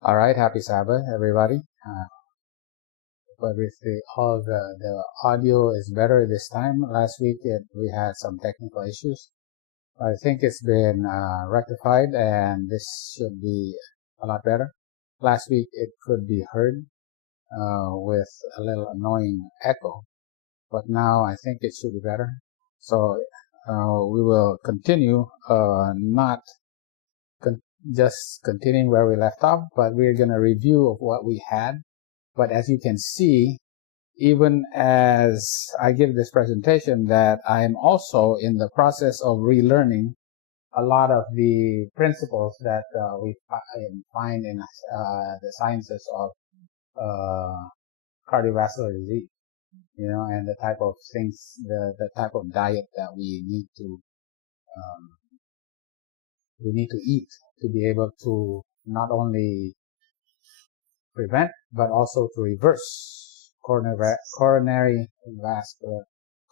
All right, happy Sabbath, everybody. But with all the audio is better this time. Last week we had some technical issues. I think it's been rectified, and this should be a lot better. Last week it could be heard with a little annoying echo, but now I think it should be better. So we will continue, not just continuing where we left off, but we're going to review of what we had. But as you can see, even as I give this presentation, that I am also in the process of relearning a lot of the principles that we find in the sciences of cardiovascular disease, and the type of things, the type of diet that we need to eat to be able to not only prevent but also to reverse coronary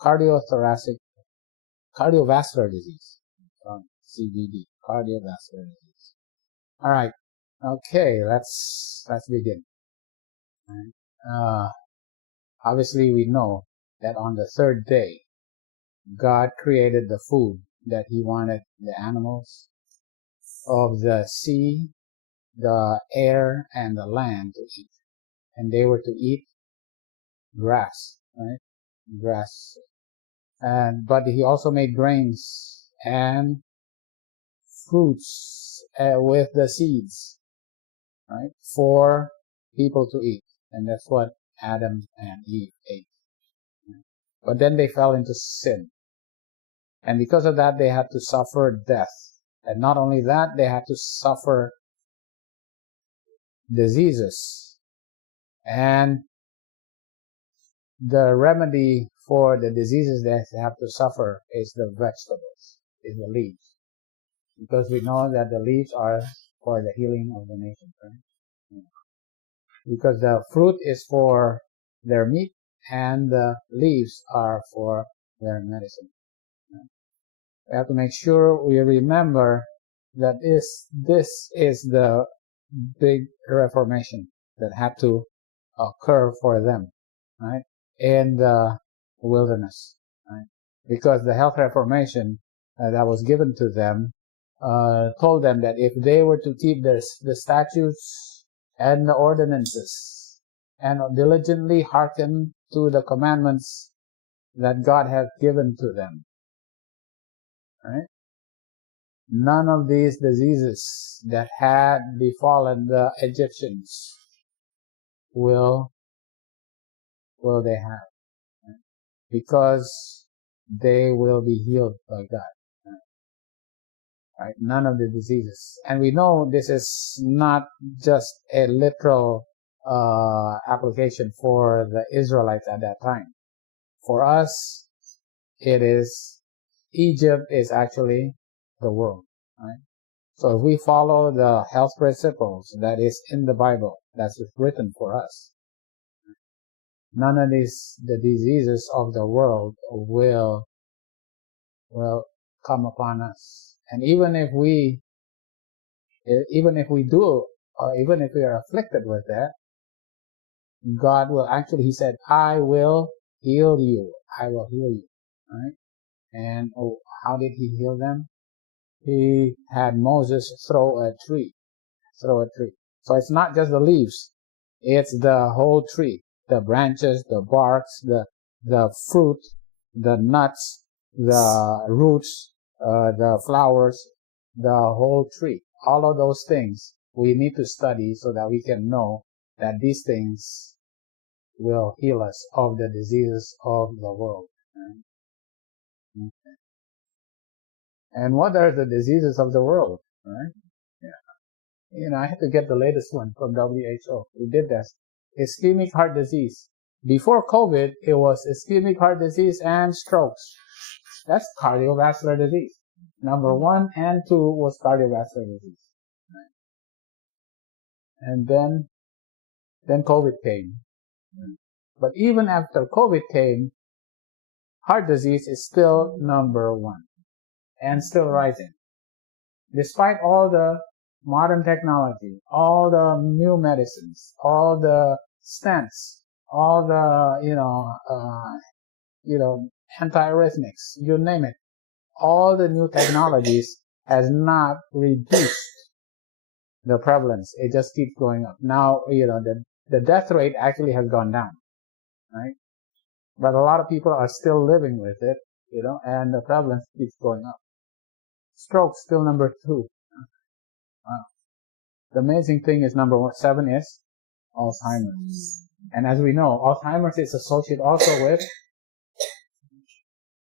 cardiovascular disease, CVD, cardiovascular disease. All right, okay, let's begin. Obviously, we know that on the third day, God created the food that He wanted the animals of the sea, the air, and the land to eat. And they were to eat grass, right? Grass. But He also made grains and fruits with the seeds, right? For people to eat. And that's what Adam and Eve ate. But then they fell into sin. And because of that, they had to suffer death. And not only that, they had to suffer diseases. And the remedy for the diseases they have to suffer is the vegetables, is the leaves. Because we know that the leaves are for the healing of the nation, right? Because the fruit is for their meat and the leaves are for their medicine. We have to make sure we remember that this is the big reformation that had to occur for them, right? In the wilderness, right? Because the health reformation that was given to them told them that if they were to keep the statutes and the ordinances and diligently hearken to the commandments that God had given to them, right? None of these diseases that had befallen the Egyptians will they have, right? Because they will be healed by God, right? None of the diseases. And we know this is not just a literal application for the Israelites at that time. For us, it is Egypt is actually the world, right? So if we follow the health principles that is in the Bible, that's written for us, none of the diseases of the world will come upon us. And even if we do, or even if we are afflicted with that, God will actually, He said, I will heal you. I will heal you, right? And how did He heal them? He had Moses throw a tree. So it's not just the leaves. It's the whole tree. The branches, the barks, the fruit, the nuts, the roots, the flowers, the whole tree. All of those things we need to study so that we can know that these things will heal us of the diseases of the world. Right? Okay. And what are the diseases of the world? Right? Yeah. I had to get the latest one from WHO. We did that. Ischemic heart disease. Before COVID, it was ischemic heart disease and strokes. That's cardiovascular disease. Number 1 and 2 was cardiovascular disease. Right. And then COVID came. But even after COVID came, heart disease is still number 1 and still rising. Despite all the modern technology, all the new medicines, all the stents, all the, antiarrhythmics, you name it, all the new technologies has not reduced the prevalence. It just keeps going up. Now, the death rate actually has gone down, right? But a lot of people are still living with it, and the prevalence keeps going up. Stroke still number 2. Wow. The amazing thing is number 7 is Alzheimer's. And as we know, Alzheimer's is associated also with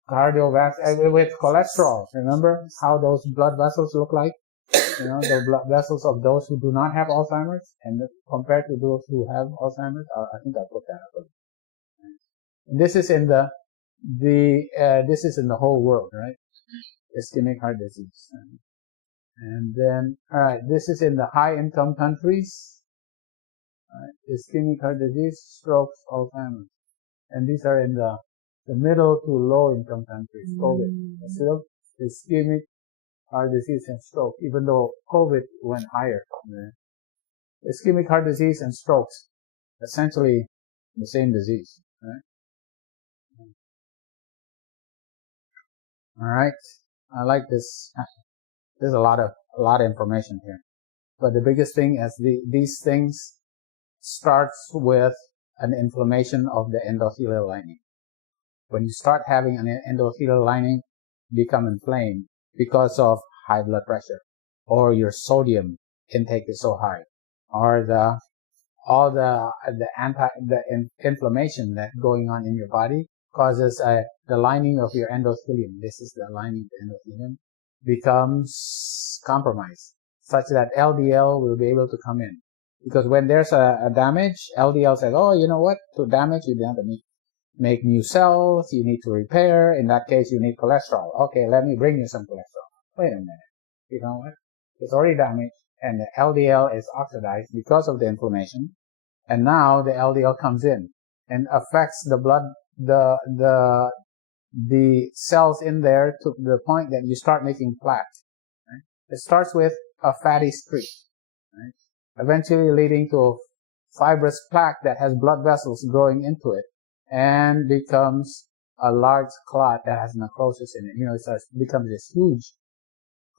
cardiovascular, with cholesterol. Remember how those blood vessels look like? The blood vessels of those who do not have Alzheimer's, and compared to those who have Alzheimer's, I think I'll put that up. This is in this is in the whole world, right? Ischemic heart disease. And then, alright, this is in the high-income countries. Ischemic heart disease, strokes, Alzheimer's. And these are in the middle to low-income countries. COVID. Still, ischemic heart disease and stroke, even though COVID went higher. Ischemic heart disease and strokes, essentially the same disease, right? Alright, I like this. There's a lot of information here. But the biggest thing is these things starts with an inflammation of the endothelial lining. When you start having an endothelial lining become inflamed because of high blood pressure, or your sodium intake is so high, or the inflammation that's going on in your body causes the lining of your endothelium. This is the lining of the endothelium becomes compromised, such that LDL will be able to come in. Because when there's a damage, LDL says, oh, you know what? To damage, you have to make new cells, you need to repair. In that case, you need cholesterol. Okay, let me bring you some cholesterol. Wait a minute. You know what? It's already damaged, and the LDL is oxidized because of the inflammation. And now the LDL comes in and affects the blood, the cells in there to the point that you start making plaque. Right? It starts with a fatty streak, right? Eventually leading to a fibrous plaque that has blood vessels growing into it and becomes a large clot that has necrosis in it. It becomes this huge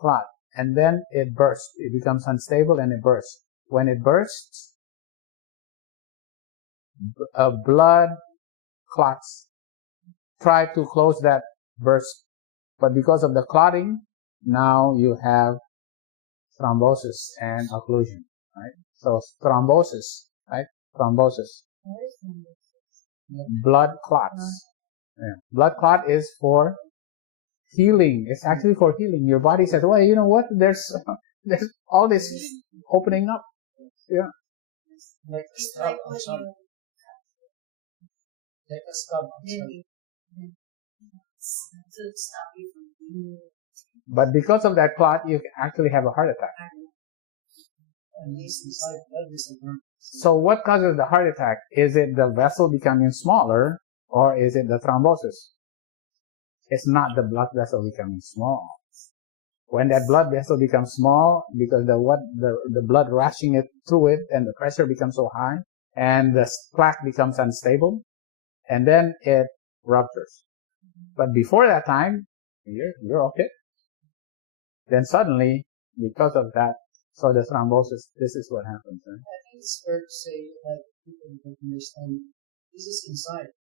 clot, and then it bursts. It becomes unstable and it bursts. When it bursts, blood clots try to close that burst, but because of the clotting, now you have thrombosis and occlusion, right? So thrombosis, right? Thrombosis. Blood clots. Yeah. Blood clot is for healing. It's actually for healing. Your body says, well, you know what? There's all this opening up. Yeah. Like a scab outside. Like a scab outside. To stop you from. But because of that clot, you actually have a heart attack. And this inside blood is a burn. So what causes the heart attack? Is it the vessel becoming smaller, or is it the thrombosis? It's not the blood vessel becoming small. When that blood vessel becomes small, because the blood rushing it through it, and the pressure becomes so high, and the plaque becomes unstable, and then it ruptures. But before that time, you're okay. Then suddenly, because of that, so the thrombosis, this is what happens. Right? I think it's fair to say that people don't understand this is inside,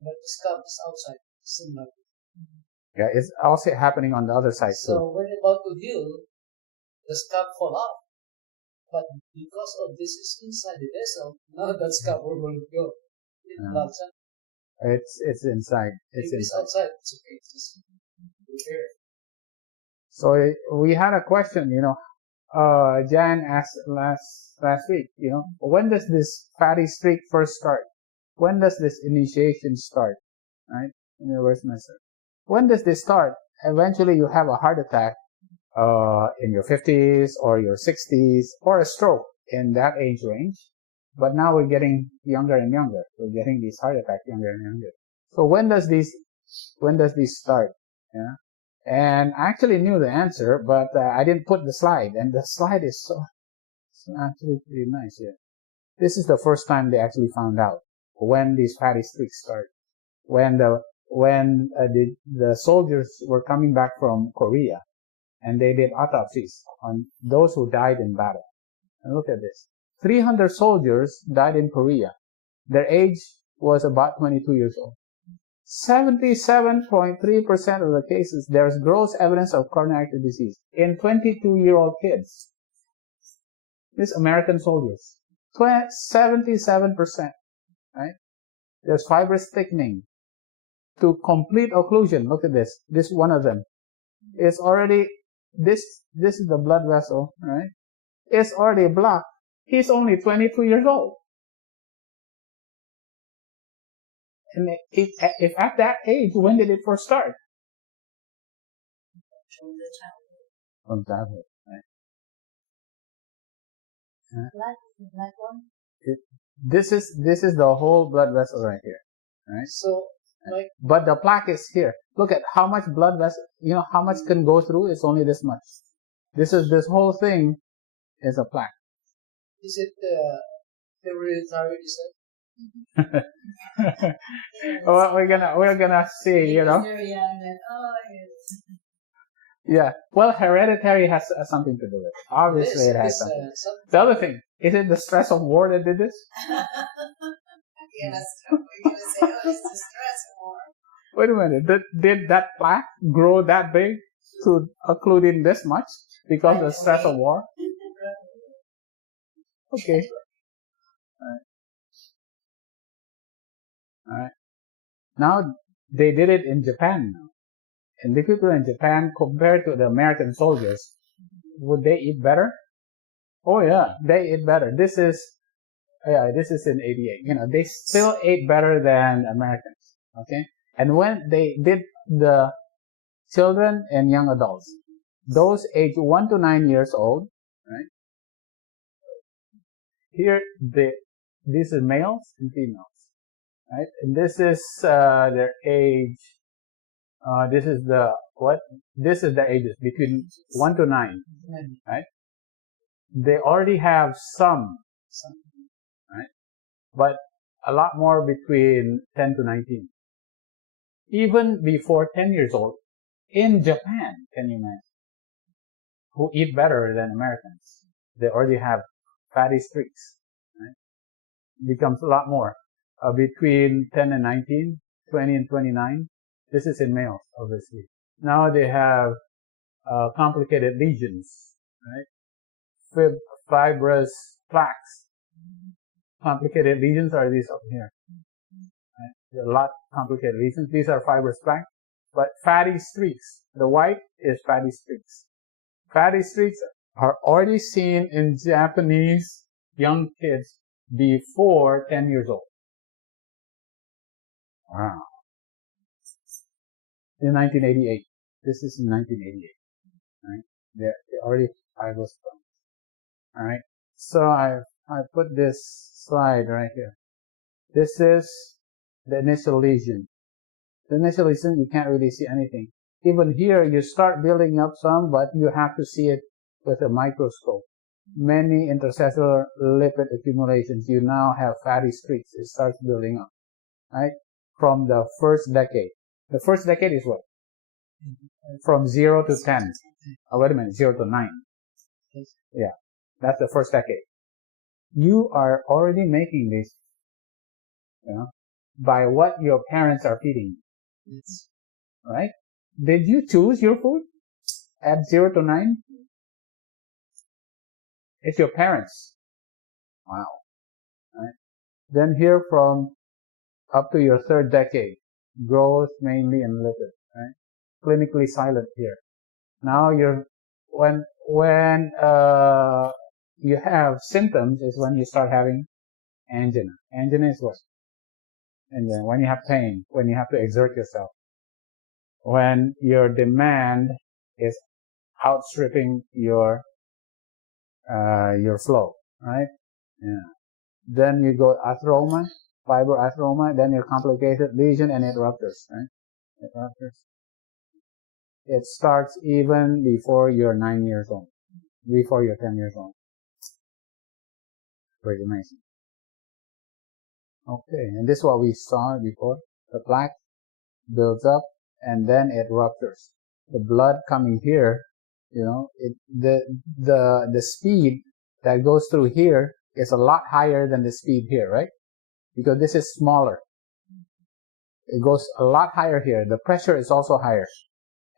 but the scab is outside. Similar. Yeah, it's also happening on the other side too. So when about to heal, the scab fall out. But because of this is inside the vessel, now that scab will go. Blood, it's inside. If it's outside, it's okay. Just repair. So we had a question, Jan asked last week, when does this fatty streak first start? When does this initiation start? Right? Where's my son? When does this start? Eventually you have a heart attack, in your 50s or your 60s, or a stroke in that age range. But now we're getting younger and younger. We're getting these heart attacks younger and younger. So when does these start? Yeah. And I actually knew the answer, but I didn't put the slide. And the slide is so actually pretty nice here. This is the first time they actually found out when these fatty streaks start. When the soldiers were coming back from Korea, and they did autopsies on those who died in battle. And look at this. 300 soldiers died in Korea. Their age was about 22 years old. 77.3% of the cases, there's gross evidence of coronary artery disease in 22-year-old kids. These American soldiers. 77%, right? There's fibrous thickening to complete occlusion. Look at this. This one of them. It's already, this is the blood vessel, right? It's already blocked. He's only 22 years old. And if at that age, when did it first start? From childhood, right? Black one? This is the whole blood vessel right here, right? So, like, but the plaque is here. Look at how much blood vessel, how much can go through? It's only this much. This whole thing is a plaque. is it hereditary descent? Well, we're gonna see, Yeah. Well, hereditary has something to do with it. Obviously, it has something. The other thing, is it the stress of war that did this? Yes, we're going to say, it's the stress war. Wait a minute. Did that plaque grow that big to occluding this much because of the stress of war? Okay. All right. Now, they did it in Japan. And the people in Japan, compared to the American soldiers, would they eat better? Oh yeah, they eat better. This is in 88. They still ate better than Americans. Okay? And when they did the children and young adults, those aged 1 to 9 years old, right? Here, these are males and females, right? And this is their age. This is the ages between 1 to 9, right? They already have some, right? But a lot more between 10 to 19. Even before 10 years old, in Japan, can you imagine? Who eat better than Americans. They already have fatty streaks, right? Becomes a lot more. Between 10 and 19, 20 and 29. This is in males, obviously. Now they have complicated lesions, right? Fibrous plaques. Complicated lesions are these up here. Right? There are a lot of complicated lesions. These are fibrous plaques. But fatty streaks, the white is fatty streaks. Fatty streaks are already seen in Japanese young kids before 10 years old. Wow. In 1988. This is in 1988. Right? They're already fibrous plaques. Alright. So I put this slide right here. This is the initial lesion. The initial lesion, you can't really see anything. Even here, you start building up some, but you have to see it with a microscope. Many intercellular lipid accumulations. You now have fatty streaks. It starts building up, right? From the first decade. The first decade is what? From 0 to 10. Oh, wait a minute, 0 to 9. Yeah, that's the first decade. You are already making this, by what your parents are feeding you. Right? Did you choose your food at 0 to 9? It's your parents. Wow. Right? Then here from up to your third decade, growth mainly in lipid, right? Clinically silent here. Now when you have symptoms is when you start having angina. Angina is what? And then when you have pain, when you have to exert yourself, when your demand is outstripping your flow, right? Yeah. Then you go atheroma, fibroatheroma, then your complicated lesion and it ruptures, right? It ruptures. It starts even before you're 9 years old, before you're 10 years old. Pretty amazing. Okay, and this is what we saw before. The plaque builds up and then it ruptures. The blood coming here, the speed that goes through here is a lot higher than the speed here, right? Because this is smaller. It goes a lot higher here. The pressure is also higher.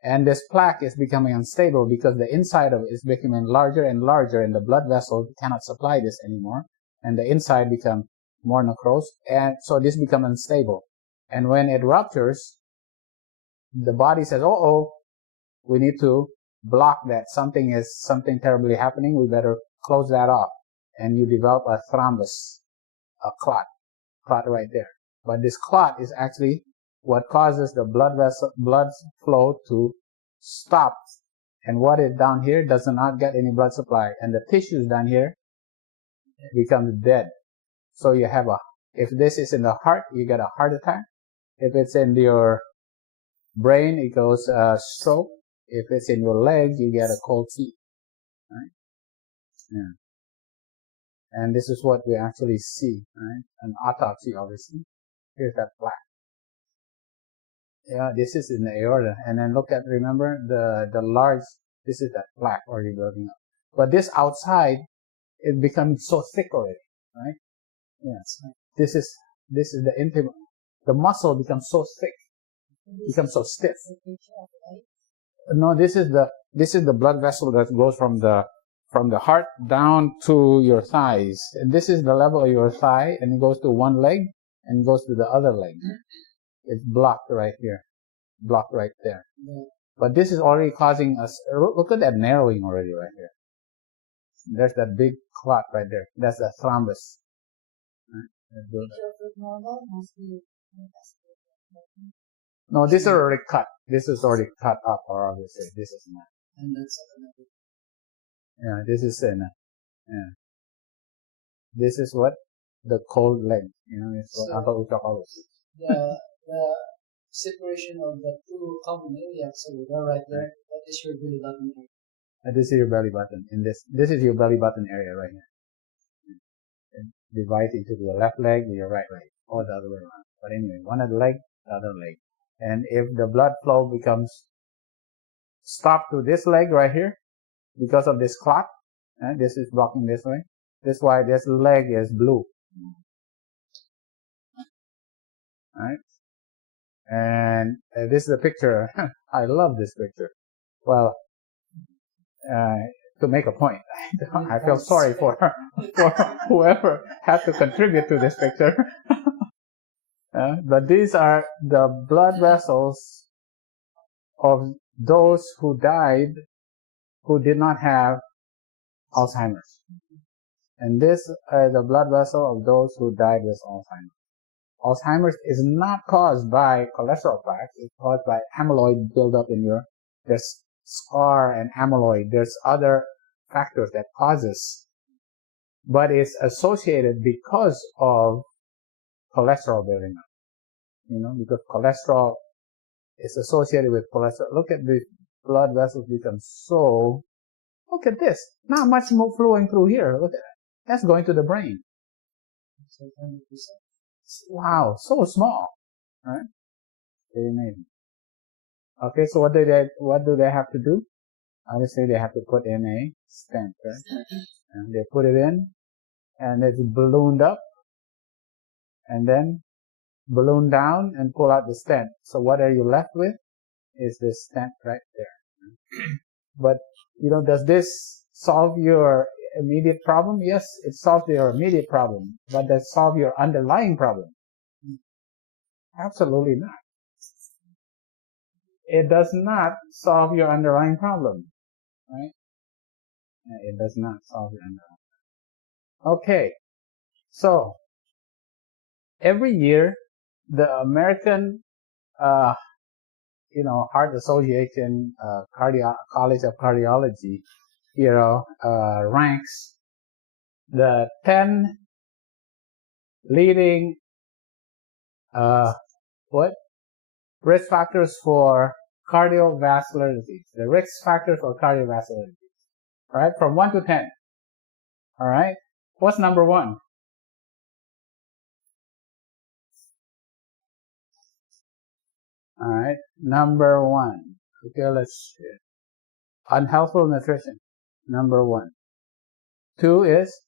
And this plaque is becoming unstable because the inside of it is becoming larger and larger and the blood vessel cannot supply this anymore. And the inside becomes more necrosed. And so this becomes unstable. And when it ruptures, the body says, we need to block that. Something terribly happening. We better close that off. And you develop a thrombus, a clot right there. But this clot is actually what causes the blood flow to stop. And what is down here does not get any blood supply. And the tissues down here become dead. So you have if this is in the heart, you get a heart attack. If it's in your brain, it goes stroke. If it's in your legs, you get a cold feet. Right? Yeah. And this is what we actually see, right? An autopsy, obviously. Here's that plaque. Yeah, this is in the aorta. And then remember the large, this is that plaque already building up. But this outside, it becomes so thick already, right? Yes. This is the intimate. The muscle becomes so thick, becomes so stiff. No, this is the blood vessel that goes from the heart down to your thighs. And this is the level of your thigh, and it goes to one leg and goes to the other leg. It's blocked right here, blocked right there. Yeah. But this is already causing us. Look at that narrowing already right here. There's that big clot right there. That's the thrombus. No, this is already cut. This is already cut up, or obviously this is not. And that's another. Yeah, this is yeah. This is what the cold leg. It's what Uncle Ucha calls it. The separation of the two common areas over there, right there. That is your belly button area. This is your belly button. This is your belly button area right here. It divides into the left leg and your right leg, or the other way around. But anyway, one of the leg, the other leg. And if the blood flow becomes stopped to this leg right here, because of this clot, this is blocking this way. That's why this leg is blue. Right? And this is a picture. I love this picture. Well, to make a point, I feel sorry for whoever had to contribute to this picture. But these are the blood vessels of those who died who did not have Alzheimer's. And this is the blood vessel of those who died with Alzheimer's. Alzheimer's is not caused by cholesterol plaques. It's caused by amyloid buildup in there's scar and amyloid. There's other factors that causes, but it's associated because of cholesterol building up. Because cholesterol is associated with cholesterol. Look at the blood vessels become so. Look at this. Not much more flowing through here. Look at that. That's going to the brain. Wow, so small, right? Very amazing. Okay, so what do they have to do? Obviously, they have to put in a stent, right? And they put it in, and it's ballooned up, and then balloon down and pull out the stent. So what are you left with? Is this stent right there. But, does this solve your immediate problem? Yes, it solves your immediate problem. But does it solve your underlying problem? Absolutely not. It does not solve your underlying problem. Right? It does not solve your underlying problem. Okay. So, every year, the American, Heart Association, College of Cardiology, ranks the 10 leading, risk factors for cardiovascular disease. The risk factors for cardiovascular disease. All right, from 1 to 10. All right, what's number 1? All right, number 1. Okay, let's see. Unhealthful nutrition. Number 1. 2 is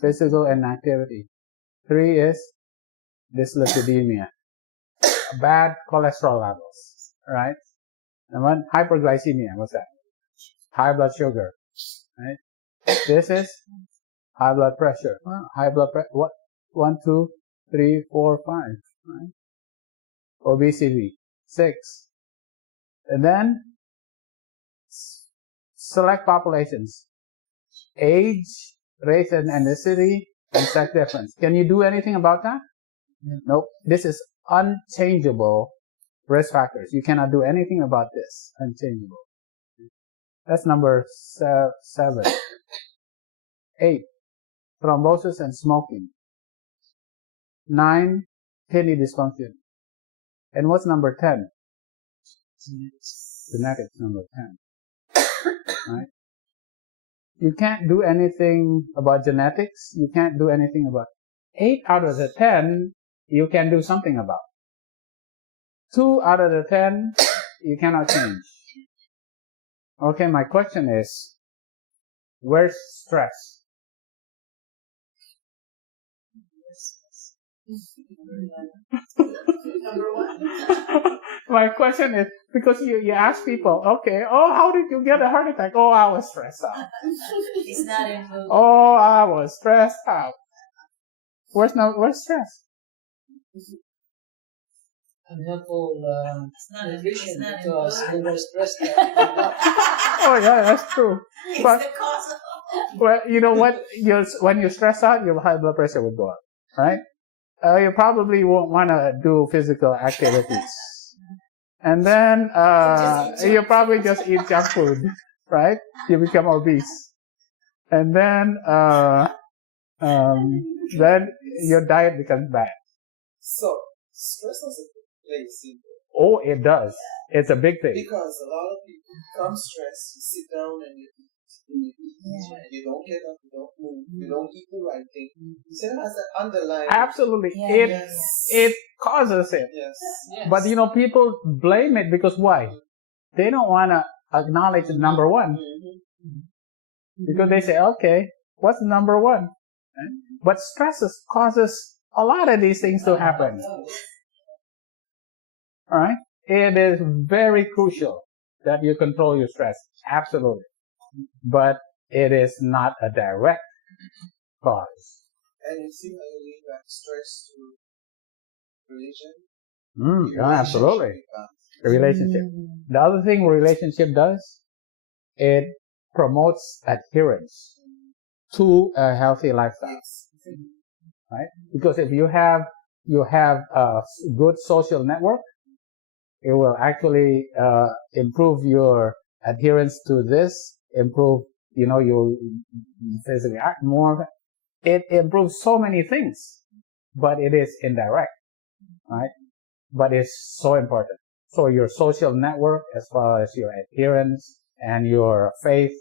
physical inactivity. 3 is dyslipidemia. Bad cholesterol levels. All right. And 1, hyperglycemia. What's that? High blood sugar. Right. This is high blood pressure. High blood pressure. What? 1, 2, 3, 4, 5. Right. Obesity. 6. And then select populations. Age, race and ethnicity, and sex difference. Can you do anything about that? Nope. This is unchangeable risk factors. You cannot do anything about this. Unchangeable. That's number 7. 8. Thrombosis and smoking. 9. Kidney dysfunction. And what's number 10? Genetics, number 10. Right? You can't do anything about genetics. You can't do anything about 8 out of the 10 you can do something about. 2 out of the 10 you cannot change. Okay, my question is, where's stress? Number 1. My question is, because you ask people, okay, oh, how did you get a heart attack? Oh, I was stressed out. It's not involved. Oh, I was stressed out. Where's stress? Unhelpful nutrition not because we were stressed out. Oh, yeah, that's true. It's But, the cause of well, you know what? When you stress out, your high blood pressure will go up, right? You probably won't want to do physical activities. And then you probably just eat junk food, right? You become obese. And then your diet becomes bad. So, stress also plays in there. Oh, it does. It's a big thing. Because a lot of people become stressed, you sit down and you eat, and you don't get up, you don't move, you don't eat the right thing. So it has an underlying... Absolutely. Yeah. It causes it. Yes. Yes. But, people blame it because why? They don't want to acknowledge number 1. Because they say, okay, what's number 1? But stress causes a lot of these things to happen. All right? It is very crucial that you control your stress. Absolutely. But it is not a direct cause. And you see how you link that stress to religion? Absolutely. The relationship. The other thing relationship does, it promotes adherence to a healthy lifestyle. Yes. Right? Because if you have a good social network, it will actually improve your adherence to this, improve, you physically act more. It improves so many things, but it is indirect, right? But it's so important. So your social network, as well as your adherence and your faith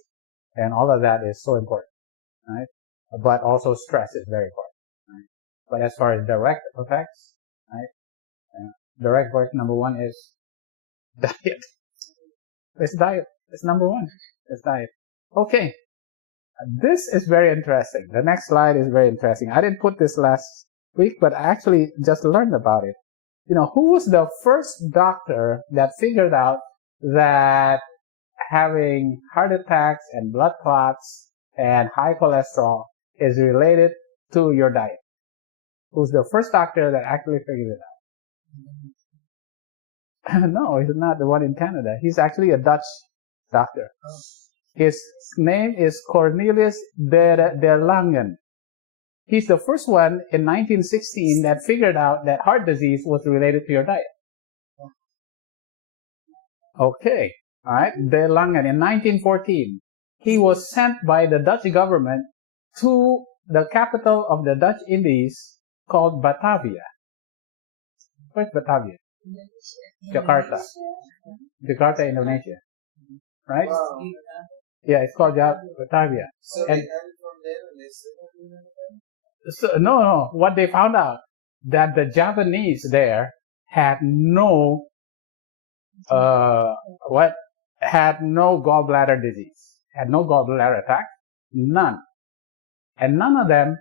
and all of that is so important, right? But also stress is very important, right? But as far as direct effects, right? Direct effect number 1 is diet. It's diet. It's number 1. It's diet. Okay. This is very interesting. The next slide is very interesting. I didn't put this last week, but I actually just learned about it. Who was the first doctor that figured out that having heart attacks and blood clots and high cholesterol is related to your diet? Who's the first doctor that actually figured it out? No, he's not the one in Canada. He's actually a Dutch doctor. His name is Cornelius de Langen. He's the first one in 1916 that figured out that heart disease was related to your diet. Okay. All right. De Langen in 1914. He was sent by the Dutch government to the capital of the Dutch Indies called Batavia. Where's Batavia? Jakarta. Jakarta, Indonesia. Right? Wow. Yeah, it's called Batavia. So And they had it from there and they still have it in so, no. What they found out that the Japanese there had no had no gallbladder disease, had no gallbladder attack, none, and none of them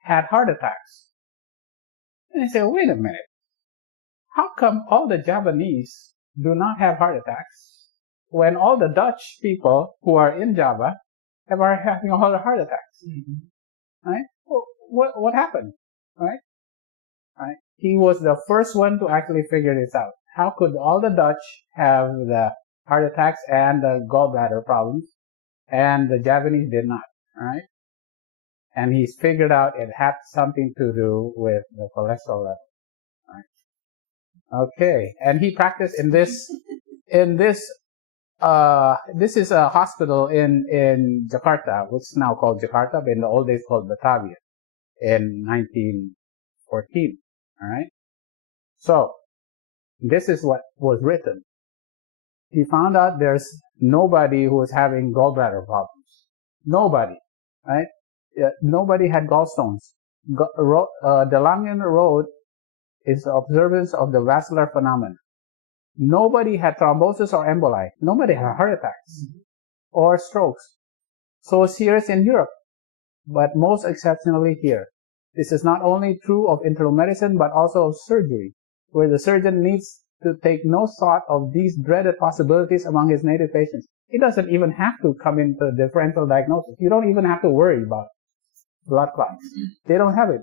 had heart attacks. And they say, wait a minute, how come all the Japanese do not have heart attacks when all the Dutch people who are in Java are having all the heart attacks? Right? Well, what happened? Right? Right? He was the first one to actually figure this out. How could all the Dutch have the heart attacks and the gallbladder problems, and the Japanese did not? Right? And he's figured out it had something to do with the cholesterol level. Right? Okay. And he practiced this is a hospital in Jakarta, which is now called Jakarta, but in the old days called Batavia, in 1914. All right. So this is what was written. He found out there's nobody who was having gallbladder problems. Nobody, right? Nobody had gallstones. The Langen Road is the observance of the vascular phenomenon. Nobody had thrombosis or emboli. Nobody had heart attacks or strokes. So serious in Europe, but most exceptionally here. This is not only true of internal medicine, but also of surgery, where the surgeon needs to take no thought of these dreaded possibilities among his native patients. He doesn't even have to come into the differential diagnosis. You don't even have to worry about blood clots. They don't have it.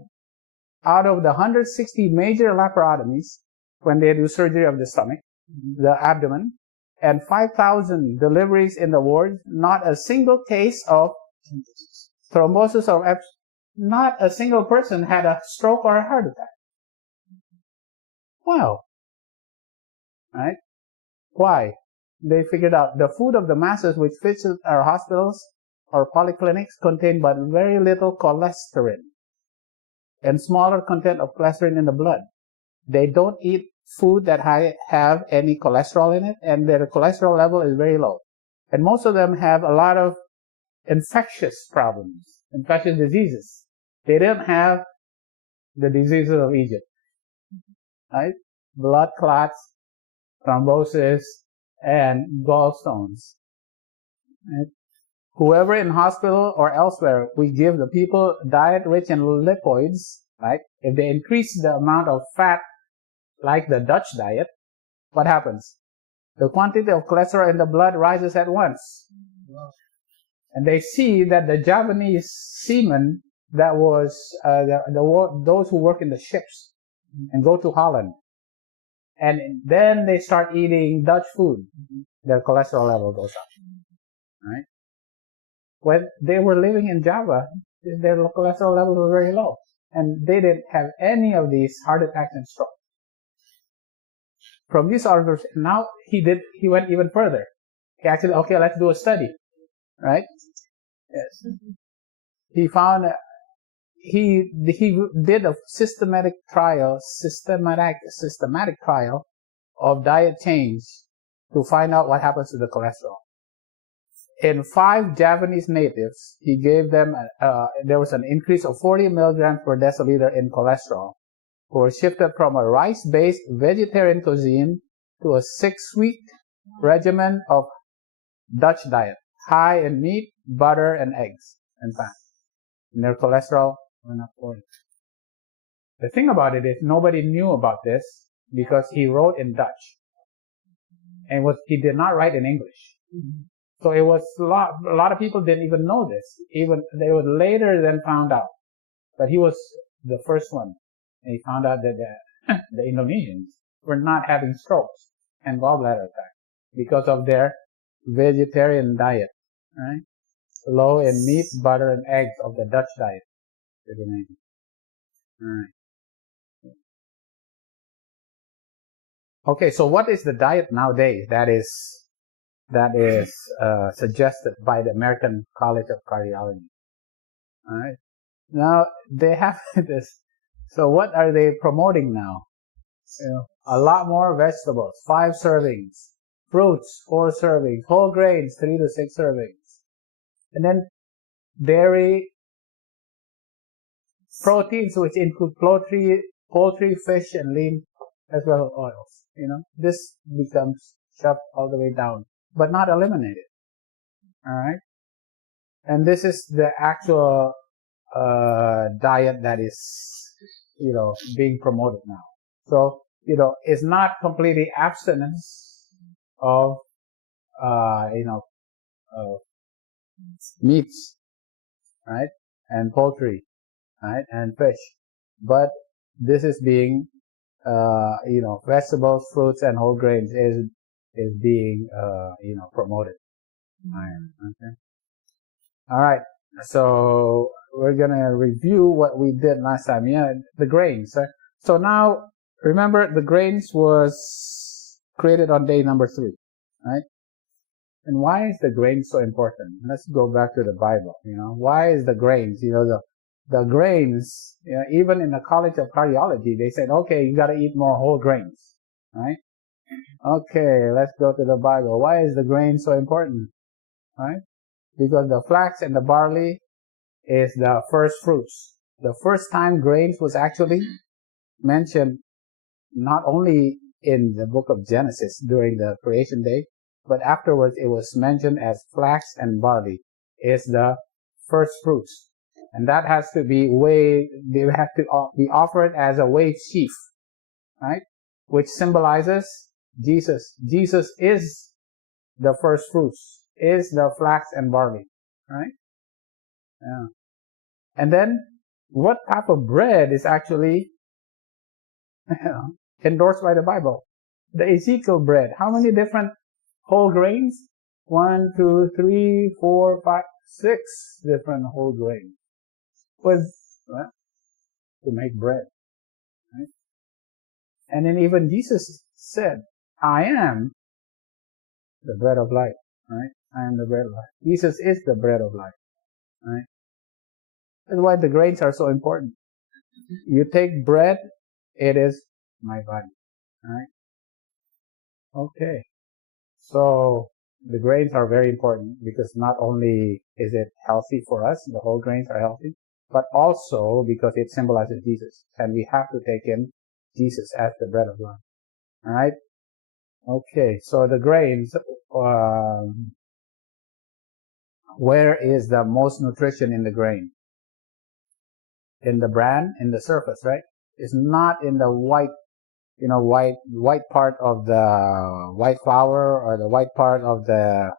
Out of the 160 major laparotomies, when they do surgery of the stomach, the abdomen, and 5,000 deliveries in the ward, not a single case of thrombosis or not a single person had a stroke or a heart attack. Wow. Right? Why? They figured out the food of the masses which visit our hospitals or polyclinics contain but very little cholesterol and smaller content of cholesterol in the blood. They don't eat food that have any cholesterol in it, and their cholesterol level is very low. And most of them have a lot of infectious problems, infectious diseases. They didn't have the diseases of Egypt, right? Blood clots, thrombosis, and gallstones. Right? Whoever in hospital or elsewhere, we give the people diet rich in lipids, right? If they increase the amount of fat, like the Dutch diet, what happens? The quantity of cholesterol in the blood rises at once. And they see that the Japanese seamen that was those who work in the ships and go to Holland, and then they start eating Dutch food, their cholesterol level goes up. Right? When they were living in Java, their cholesterol level was very low, and they didn't have any of these heart attacks and strokes. From these articles, now he went even further. He actually, okay, let's do a study, right? Yes. He found he did a systematic trial of diet change to find out what happens to the cholesterol. In 5 Japanese natives, he gave them there was an increase of 40 milligrams per deciliter in cholesterol, who were shifted from a rice-based vegetarian cuisine to a 6-week regimen of Dutch diet, high in meat, butter, and eggs and fat. And their cholesterol went up 40. The thing about it is nobody knew about this because he wrote in Dutch, and he did not write in English. So it was a lot of people didn't even know this. Even they would later then found out, but he was the first one. And he found out that the Indonesians were not having strokes and gallbladder attacks because of their vegetarian diet, right? Low in meat, butter, and eggs of the Dutch diet. All right. Okay, so what is the diet nowadays that is suggested by the American College of Cardiology? All right. Now they have this. So what are they promoting now? a lot more vegetables, 5 servings, fruits, 4 servings, whole grains, 3 to 6 servings, and then dairy, proteins, which include poultry, fish, and lean, as well as oils. This becomes shoved all the way down, but not eliminated. All right, and this is the actual diet that is, being promoted now. So, it's not completely abstinence of, meats, right, and poultry, right, and fish, but this is being, vegetables, fruits, and whole grains is being, promoted. Okay. All right. So we're gonna review what we did last time. Yeah, the grains. Right? So now, remember, the grains was created on day number 3, right? And why is the grain so important? Let's go back to the Bible. Why is the grains? The grains. Even in the College of Cardiology, they said, okay, you got to eat more whole grains, right? Okay, let's go to the Bible. Why is the grain so important? Right? Because the flax and the barley is the first fruits. The first time grains was actually mentioned not only in the book of Genesis during the creation day, but afterwards it was mentioned as flax and barley is the first fruits. And that has to be they have to be offered as a wave sheaf, right? Which symbolizes Jesus. Jesus is the first fruits, is the flax and barley, right? Yeah. And then, what type of bread is actually endorsed by the Bible? The Ezekiel bread. How many different whole grains? 1, 2, 3, 4, 5, 6 different whole grains. To make bread, right? And then even Jesus said, I am the bread of life, right? I am the bread of life. Jesus is the bread of life, right? That's why the grains are so important. You take bread, it is my body, right? Okay. So the grains are very important because not only is it healthy for us, the whole grains are healthy, but also because it symbolizes Jesus. And we have to take in Jesus as the bread of life. All right? Okay, so the grains, where is the most nutrition in the grain? In the bran, in the surface, right? It's not in the white part of the white flour or the white part of the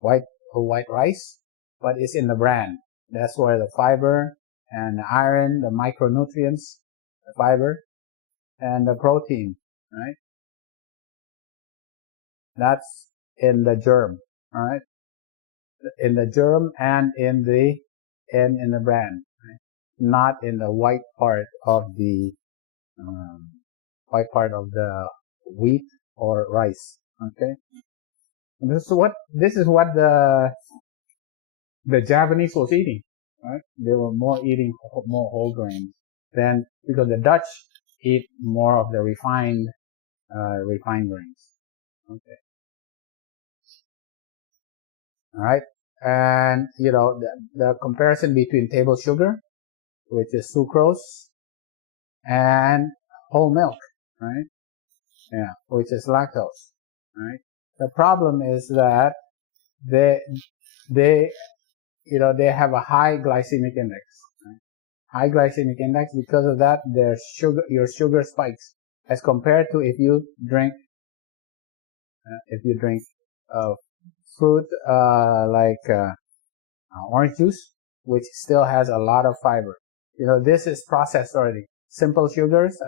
white rice, but it's in the bran. That's where the fiber and the iron, the micronutrients, the fiber, and the protein, right? That's in the germ, all right? In the germ and in the bran, right? Not in the white part of the wheat or rice. Okay, and this is what the Japanese was eating, right? They were eating more whole grains than, because the Dutch eat more of the refined grains. Okay, all right, and the comparison between table sugar, which is sucrose, and whole milk, right? Yeah, which is lactose, right? The problem is that they have a high glycemic index, right? High glycemic index. Because of that, your sugar spikes as compared to if you drink fruit like orange juice, which still has a lot of fiber. This is processed already. Simple sugars,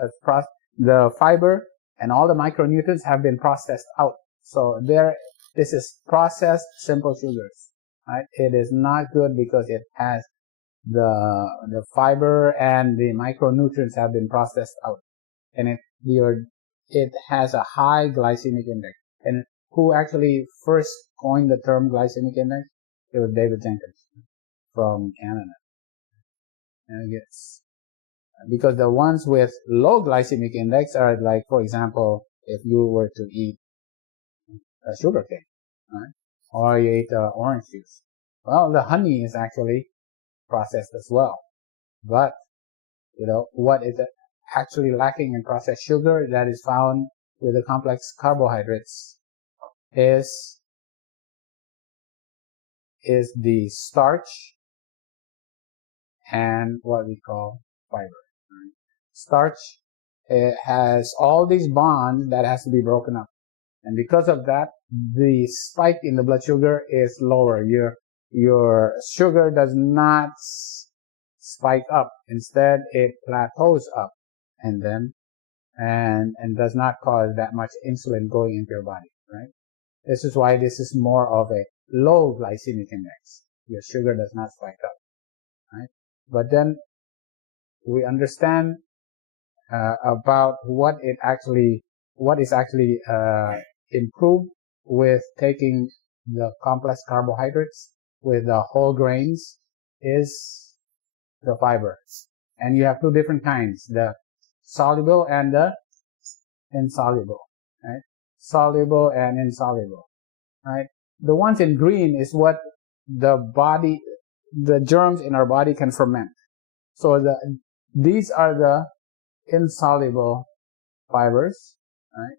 the fiber and all the micronutrients have been processed out. So this is processed simple sugars, right? It is not good because it has the fiber and the micronutrients have been processed out, and it has a high glycemic index. And who actually first coined the term glycemic index? It was David Jenkins from Canada. And because the ones with low glycemic index are like, for example, if you were to eat a sugar cane, right? Or you eat orange juice. Well, the honey is actually processed as well. But, what is actually lacking in processed sugar that is found with the complex carbohydrates is the starch and what we call fiber. Right? Starch, it has all these bonds that has to be broken up. And because of that, the spike in the blood sugar is lower. Your sugar does not spike up. Instead, it plateaus up and does not cause that much insulin going into your body, right? This is why this is more of a low glycemic index. Your sugar does not spike up, right? But then we understand about what is actually improved with taking the complex carbohydrates with the whole grains is the fiber. And you have two different kinds, the soluble and the insoluble, right? Soluble and insoluble, right? The ones in green is what the germs in our body can ferment. So these are the insoluble fibers, right?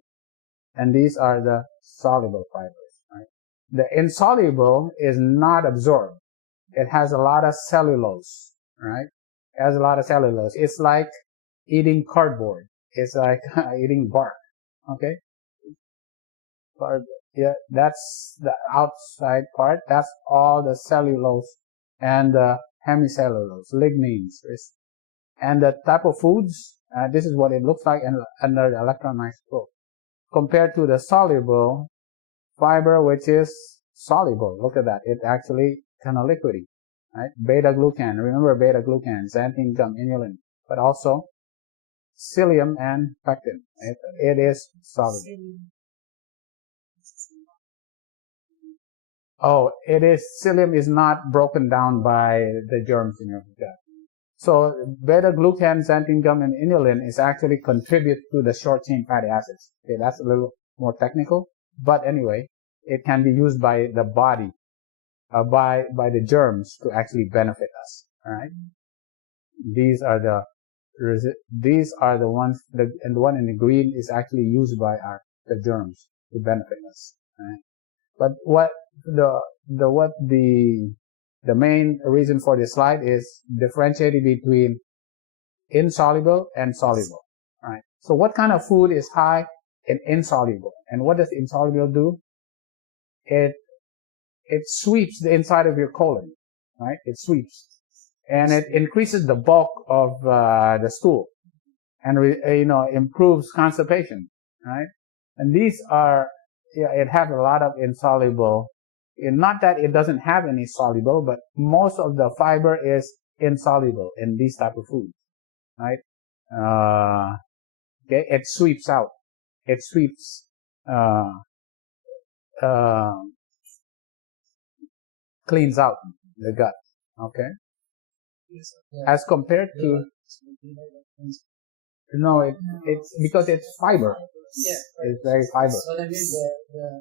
And these are the soluble fibers, right? The insoluble is not absorbed. It has a lot of cellulose, right? It has a lot of cellulose. It's like eating cardboard. It's like eating bark, okay? Yeah, that's the outside part. That's all the cellulose and the hemicellulose, lignins. And the type of foods, this is what it looks like under the electron microscope. Compared to the soluble fiber, which is soluble. Look at that. It actually kind of liquidy, right? Beta-glucan. Remember beta-glucan, xanthin gum, inulin. But also psyllium and pectin. It is soluble. Oh, it is. Psyllium is not broken down by the germs in your gut. So beta-glucan, xanthin gum, and inulin is actually contribute to the short-chain fatty acids. Okay, that's a little more technical, but anyway, it can be used by the body, by the germs to actually benefit us. All right. These are the ones. And the one in the green is actually used by the germs to benefit us. All right. But what the main reason for this slide is differentiating between insoluble and soluble, right? So what kind of food is high in insoluble? And what does insoluble do? It sweeps the inside of your colon, right? It sweeps. And it increases the bulk of the stool and improves constipation, right? And these are, it has a lot of insoluble. Not that it doesn't have any soluble, but most of the fiber is insoluble in these type of foods, right? Okay, it sweeps out. It sweeps, cleans out the gut. Okay, as compared to it's because it's fiber. Yeah, it's very fiber. So that means the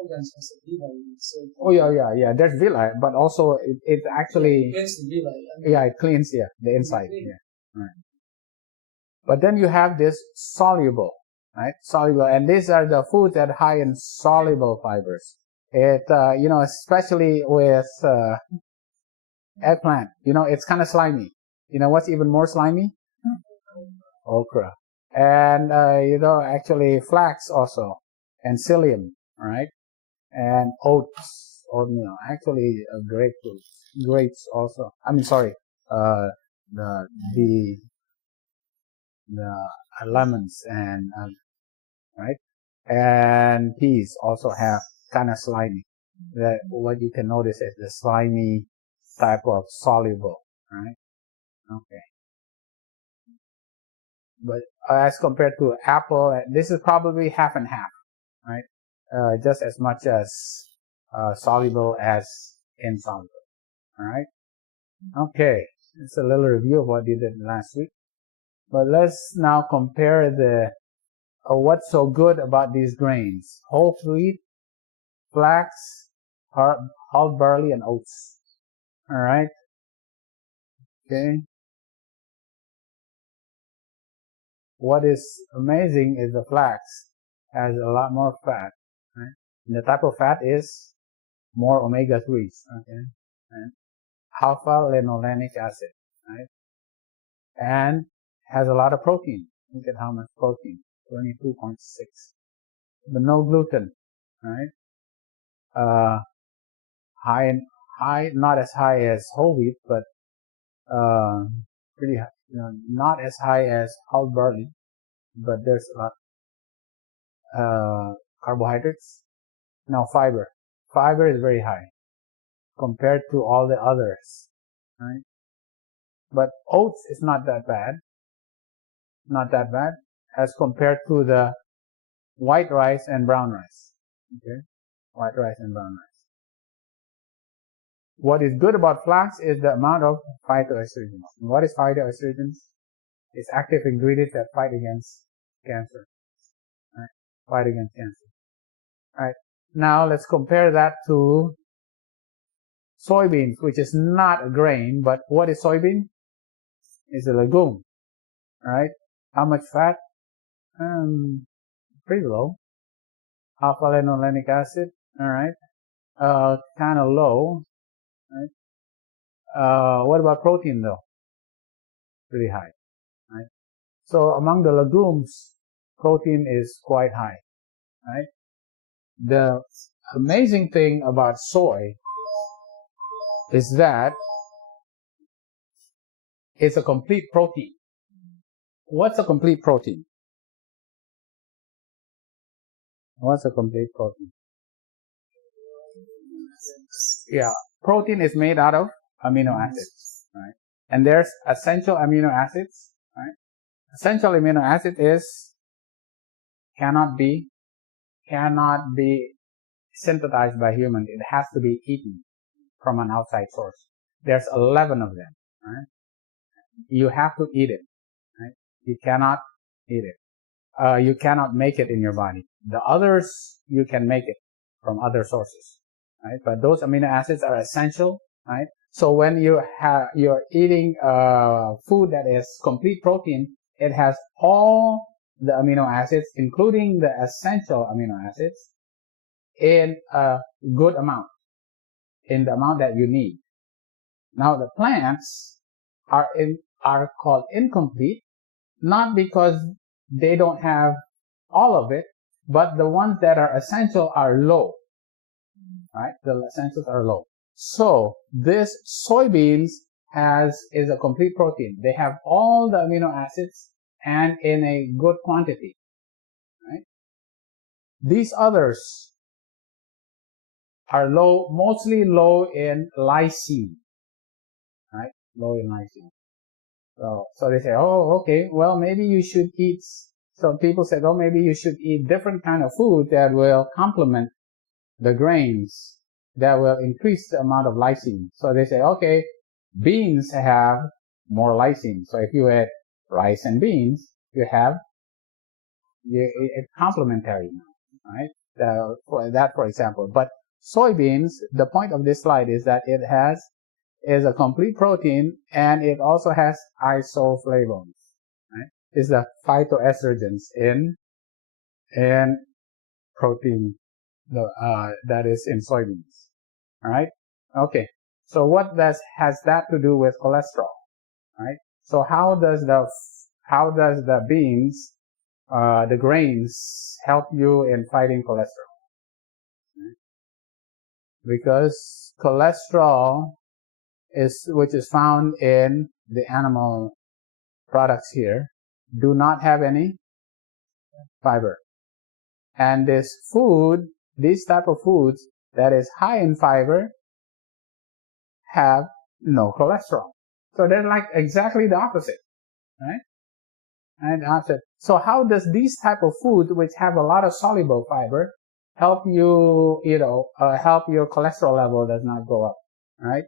organs has a bile. So oh yeah. There's bile, but also it actually cleans the bile. It cleans the inside. Yeah, right. But then you have this soluble, right? Soluble, and these are the foods that are high in soluble fibers. It especially with eggplant, it's kind of slimy. You know what's even more slimy? Okra. And actually flax also, and psyllium, right? And oatmeal, actually grapes also. I mean, sorry, the lemons and right, and peas also have kind of slimy. That what you can notice is the slimy type of soluble, right? Okay. But as compared to apple, this is probably half and half, right? Just as much as soluble as insoluble. All right. Okay. It's a little review of what we did last week. But let's now compare what's so good about these grains: whole wheat, flax, hulled barley, and oats. All right. Okay. What is amazing is the flax has a lot more fat. Right? And the type of fat is more omega-3s. Okay. Right? Alpha-linolenic acid. Right? And has a lot of protein. Look at how much protein. 22.6. But no gluten. Right? High, not as high as whole wheat, but pretty high, not as high as whole barley, but there's a lot. Carbohydrates. Now fiber. Fiber is very high compared to all the others, right? But oats is not that bad. Not that bad as compared to the white rice and brown rice. Okay? White rice and brown rice. What is good about flax is the amount of phytoestrogens. And what is phytoestrogens? It's active ingredients that fight against cancer. Right? Fight against cancer. Right. Now let's compare that to soybeans, which is not a grain, but what is soybean? It's a legume. Right? How much fat? Pretty low. Alpha-linolenic acid. All right. Kind of low. Right? What about protein though? Pretty high. Right? So among the legumes, protein is quite high. Right? The amazing thing about soy is that it's a complete protein. What's a complete protein? What's a complete protein? Yeah, protein is made out of amino acids, right? And there's essential amino acids, right? Essential amino acid is cannot be synthesized by human. It has to be eaten from an outside source. There's 11 of them, right? You have to eat it, right? You cannot eat it. You cannot make it in your body. The others, you can make it from other sources, right? But those amino acids are essential, right? So when you're eating food that is complete protein, it has all the amino acids, including the essential amino acids, in a good amount, in the amount that you need. Now the plants are called incomplete, not because they don't have all of it, but the ones that are essential are low, right? The essentials are low. So this soybeans is a complete protein. They have all the amino acids and in a good quantity, right? These others are low, mostly low in lysine, right? Low in lysine. So they say, oh, okay, well, maybe you should eat. Some people said, oh, maybe you should eat different kind of food that will complement the grains, that will increase the amount of lysine. So they say, okay, beans have more lysine. So if you add rice and beans, it's complementary now, right? For example. But soybeans, the point of this slide is that it is a complete protein, and it also has isoflavones, right? It's the phytoestrogens in protein that is in soybeans. All right? Okay. So what has that to do with cholesterol? Right? So how does the beans, the grains, help you in fighting cholesterol? Right? Because cholesterol which is found in the animal products here, do not have any fiber. And these type of foods that is high in fiber have no cholesterol. So they're like exactly the opposite, right? And opposite. So how does these type of food, which have a lot of soluble fiber, help you, help your cholesterol level does not go up, right?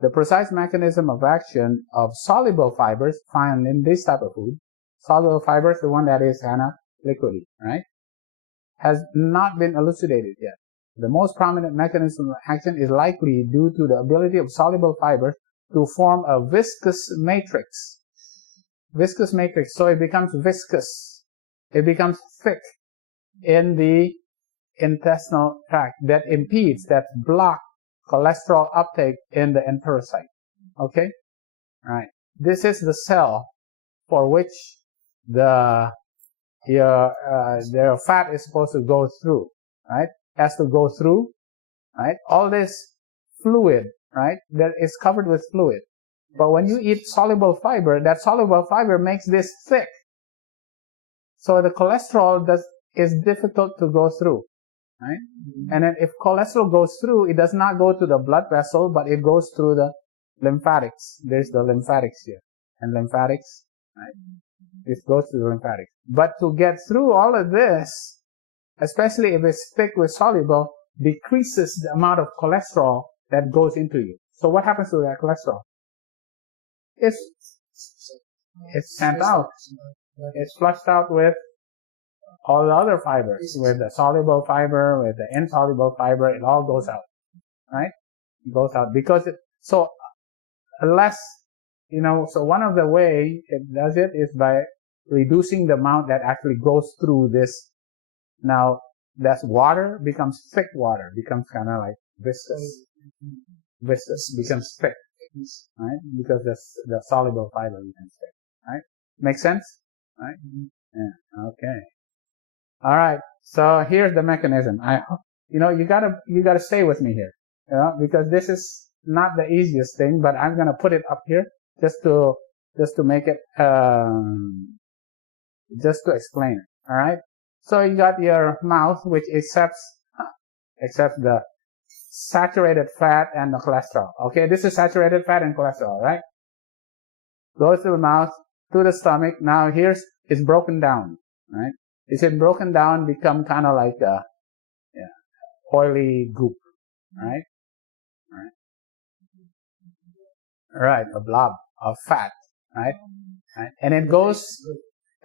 the precise mechanism of action of soluble fibers found in this type of food, soluble fibers, the one that is kind of liquidy, right, has not been elucidated yet. The most prominent mechanism of action is likely due to the ability of soluble fibers to form a viscous matrix. Viscous matrix, so it becomes viscous. It becomes thick in the intestinal tract that impedes, that blocks cholesterol uptake in the enterocyte. Okay? Right. This is the cell for which their fat is supposed to go through, right? Has to go through, right? All this fluid, right? That is covered with fluid. But when you eat soluble fiber, that soluble fiber makes this thick. So the cholesterol is difficult to go through, right? And then if cholesterol goes through, it does not go to the blood vessel, but it goes through the lymphatics. There's the lymphatics here. And lymphatics, right? This goes to the lymphatics. But to get through all of this, especially if it's thick with soluble, decreases the amount of cholesterol that goes into you. So what happens to that cholesterol? It's sent out. It's flushed out with all the other fibers, with the soluble fiber, with the insoluble fiber. It all goes out, right? It goes out because so one of the way it does it is by reducing the amount that actually goes through this. Now, that's water becomes thick water, becomes kind of like viscous. Viscous becomes thick, right? Because the soluble fiber becomes thick, right? Make sense? Right? Yeah. Okay. All right. So here's the mechanism. You gotta stay with me here, because this is not the easiest thing, but I'm gonna put it up here just to make it, just to explain it. All right. So you got your mouth, which accepts the saturated fat and the cholesterol. Okay, this is saturated fat and cholesterol, right? Goes to the mouth, to the stomach. Now it's broken down, right? It's broken down, become kind of like a oily goop, right? Right, a blob of fat, right? And it goes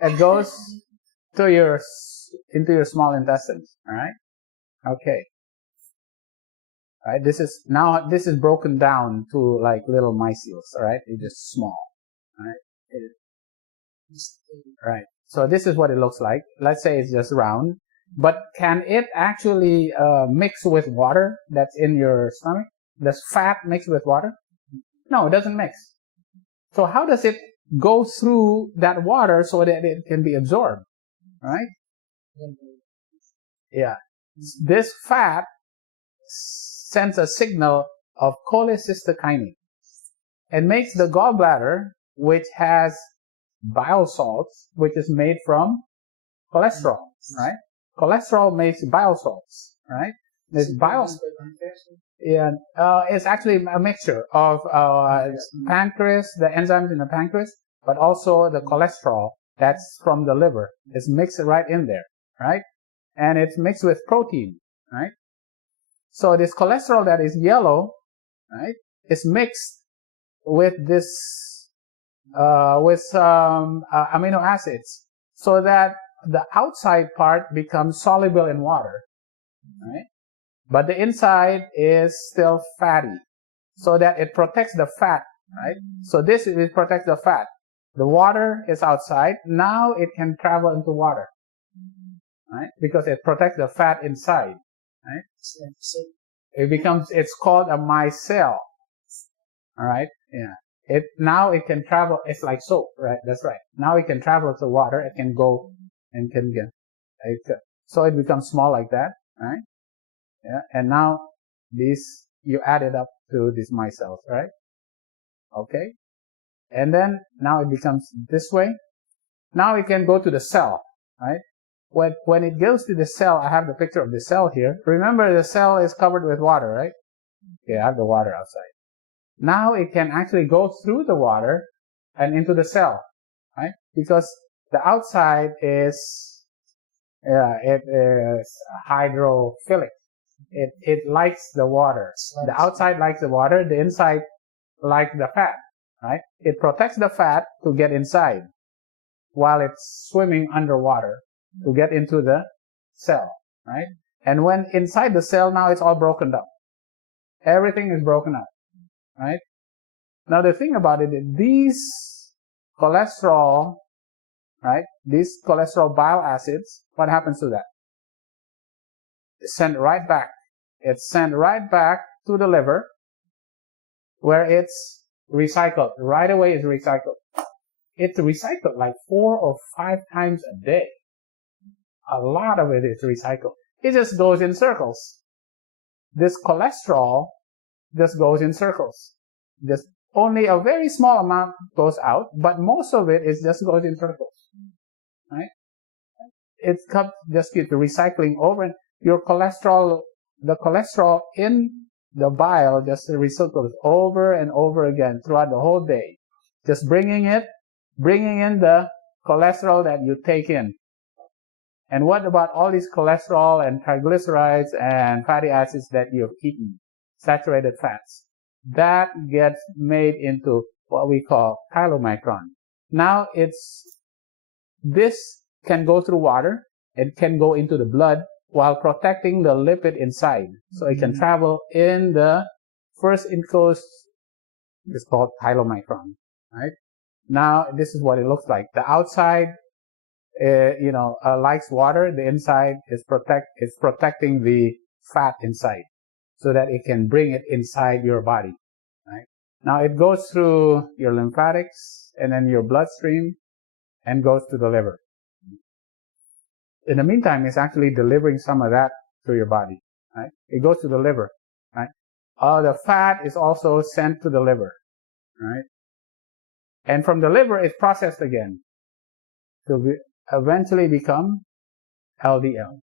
into your small intestines, all right? Okay. Right, this is broken down to like little micelles, all right? It's just small, right? Right. So this is what it looks like. Let's say it's just round, but can it actually mix with water that's in your stomach? Does fat mix with water? No, it doesn't mix. So how does it go through that water so that it can be absorbed, right? Yeah. This fat sends a signal of cholecystokinin and makes the gallbladder, which has bile salts, which is made from cholesterol, right? Cholesterol makes bile salts, right? This bile, it's actually a mixture of pancreas, the enzymes in the pancreas, but also the cholesterol that's from the liver. It's mixed right in there, right? And it's mixed with protein, right? So this cholesterol that is yellow, right, is mixed with this, with some amino acids, so that the outside part becomes soluble in water, right? But the inside is still fatty, so that it protects the fat, right? So it protects the fat. The water is outside. Now it can travel into water, right? Because it protects the fat inside, right? It's called a micelle. All right? Yeah. Now it can travel, it's like soap, right? That's right. Now it can travel to water, it can go and so it becomes small like that, right? Yeah. And now you add it up to these micelles, right? Okay. And then now it becomes this way. Now it can go to the cell, right? When it goes to the cell, I have the picture of the cell here. Remember, the cell is covered with water, right? Okay, I have the water outside. Now it can actually go through the water and into the cell, right? Because the outside is hydrophilic. It likes the water. The outside likes the water. The inside like the fat, right? It protects the fat to get inside while it's swimming underwater to get into the cell, right? And when inside the cell, now it's all broken down. Everything is broken up, right? Now the thing about it is these cholesterol, right? These cholesterol bile acids, what happens to that? It's sent right back. It's sent right back to the liver where it's recycled. Right away it's recycled. It's recycled like 4 or 5 times a day. A lot of it is recycled. It just goes in circles. This cholesterol just goes in circles. Just only a very small amount goes out, but most of it is just goes in circles, right? It just keeps recycling over, and your cholesterol, the cholesterol in the bile just recycles over and over again throughout the whole day, just bringing in the cholesterol that you take in. And what about all these cholesterol and triglycerides and fatty acids that you've eaten, saturated fats? That gets made into what we call chylomicron. Now this can go through water, it can go into the blood while protecting the lipid inside. So it can travel in the first enclosed, it's called chylomicron, right? Now this is what it looks like. The outside, likes water. The inside is protecting the fat inside, so that it can bring it inside your body, right? Now it goes through your lymphatics and then your bloodstream and goes to the liver. In the meantime, it's actually delivering some of that to your body, right? It goes to the liver, right? The fat is also sent to the liver, right? And from the liver, it's processed again to eventually become LDL.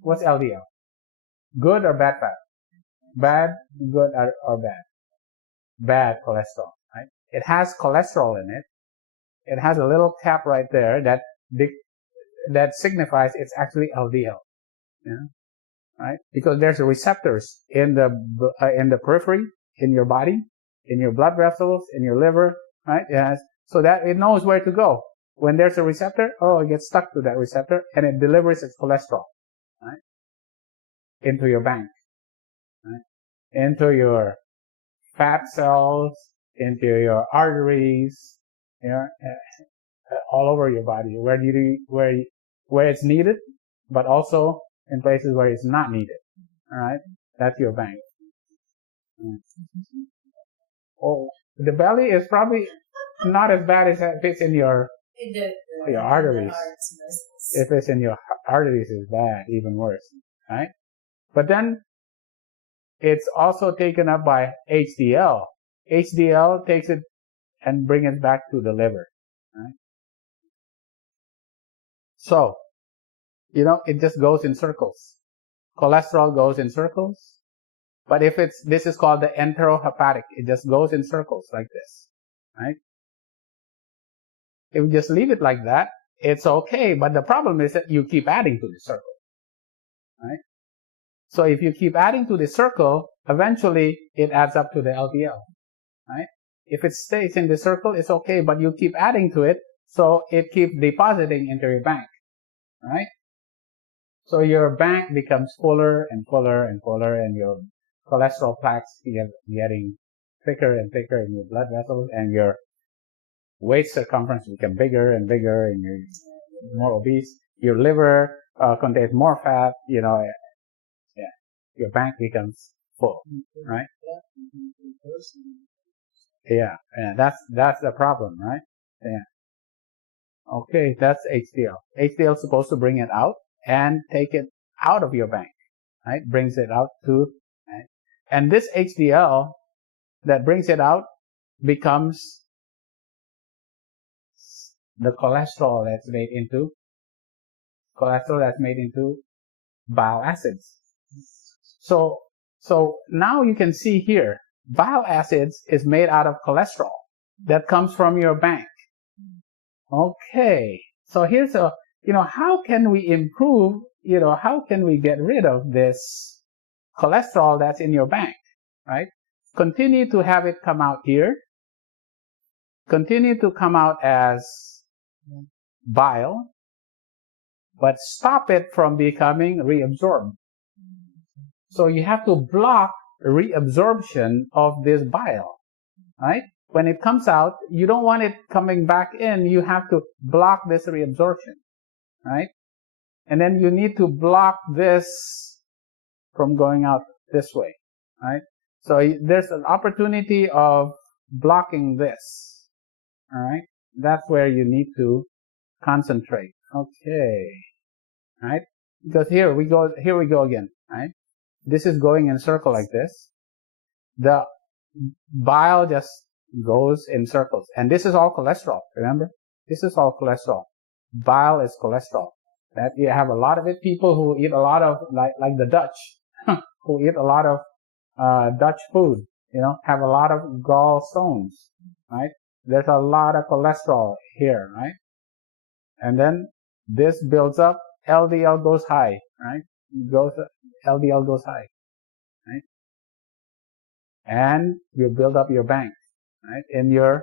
What's LDL? Good or bad fat? Bad, good, or bad? Bad cholesterol, right? It has cholesterol in it. It has a little cap right there that signifies it's actually LDL, right? Because there's receptors in the periphery, in your body, in your blood vessels, in your liver, right? Yes, so that it knows where to go. When there's a receptor, it gets stuck to that receptor and it delivers its cholesterol, right? Into your bank, right? Into your fat cells, into your arteries, all over your body, where it's needed, but also in places where it's not needed. All right, that's your bank. Oh, the belly is probably not as bad as if it's in your arteries. If it's in your arteries, it's bad, even worse, right? But then it's also taken up by HDL. HDL takes it and brings it back to the liver, right? So, it just goes in circles. Cholesterol goes in circles. But if this is called the enterohepatic, it just goes in circles like this, right? If you just leave it like that, it's okay. But the problem is that you keep adding to the circle, right? So if you keep adding to the circle, eventually it adds up to the LDL, right? If it stays in the circle, it's okay, but you keep adding to it, so it keeps depositing into your bank, right? So your bank becomes fuller and fuller and fuller, and your cholesterol plaques getting thicker and thicker in your blood vessels, and your waist circumference becomes bigger and bigger, and you're more obese. Your liver contains more fat, your bank becomes full, right? Yeah, that's the problem, right? Yeah. Okay, that's HDL. HDL is supposed to bring it out and take it out of your bank, right? Brings it out right? And this HDL that brings it out becomes the cholesterol that's made into bile acids. So now you can see here, bile acids is made out of cholesterol that comes from your bank. Okay, so here's how can we improve, how can we get rid of this cholesterol that's in your bank, right? continue to have it come out here, continue to come out as bile, but stop it from becoming reabsorbed. So you have to block reabsorption of this bile, right? When it comes out, you don't want it coming back in. You have to block this reabsorption, right? And then you need to block this from going out this way, right? So there's an opportunity of blocking this, all right? That's where you need to concentrate. Okay, right? Because here we go again, right? This is going in a circle like this. The bile just goes in circles. And this is all cholesterol, remember? This is all cholesterol. Bile is cholesterol. That you have a lot of it. People who eat a lot of, like the Dutch, who eat a lot of Dutch food, have a lot of gallstones, right? There's a lot of cholesterol here, right? And then this builds up, LDL goes high, right? LDL goes high, right? And you build up your bank, right? In your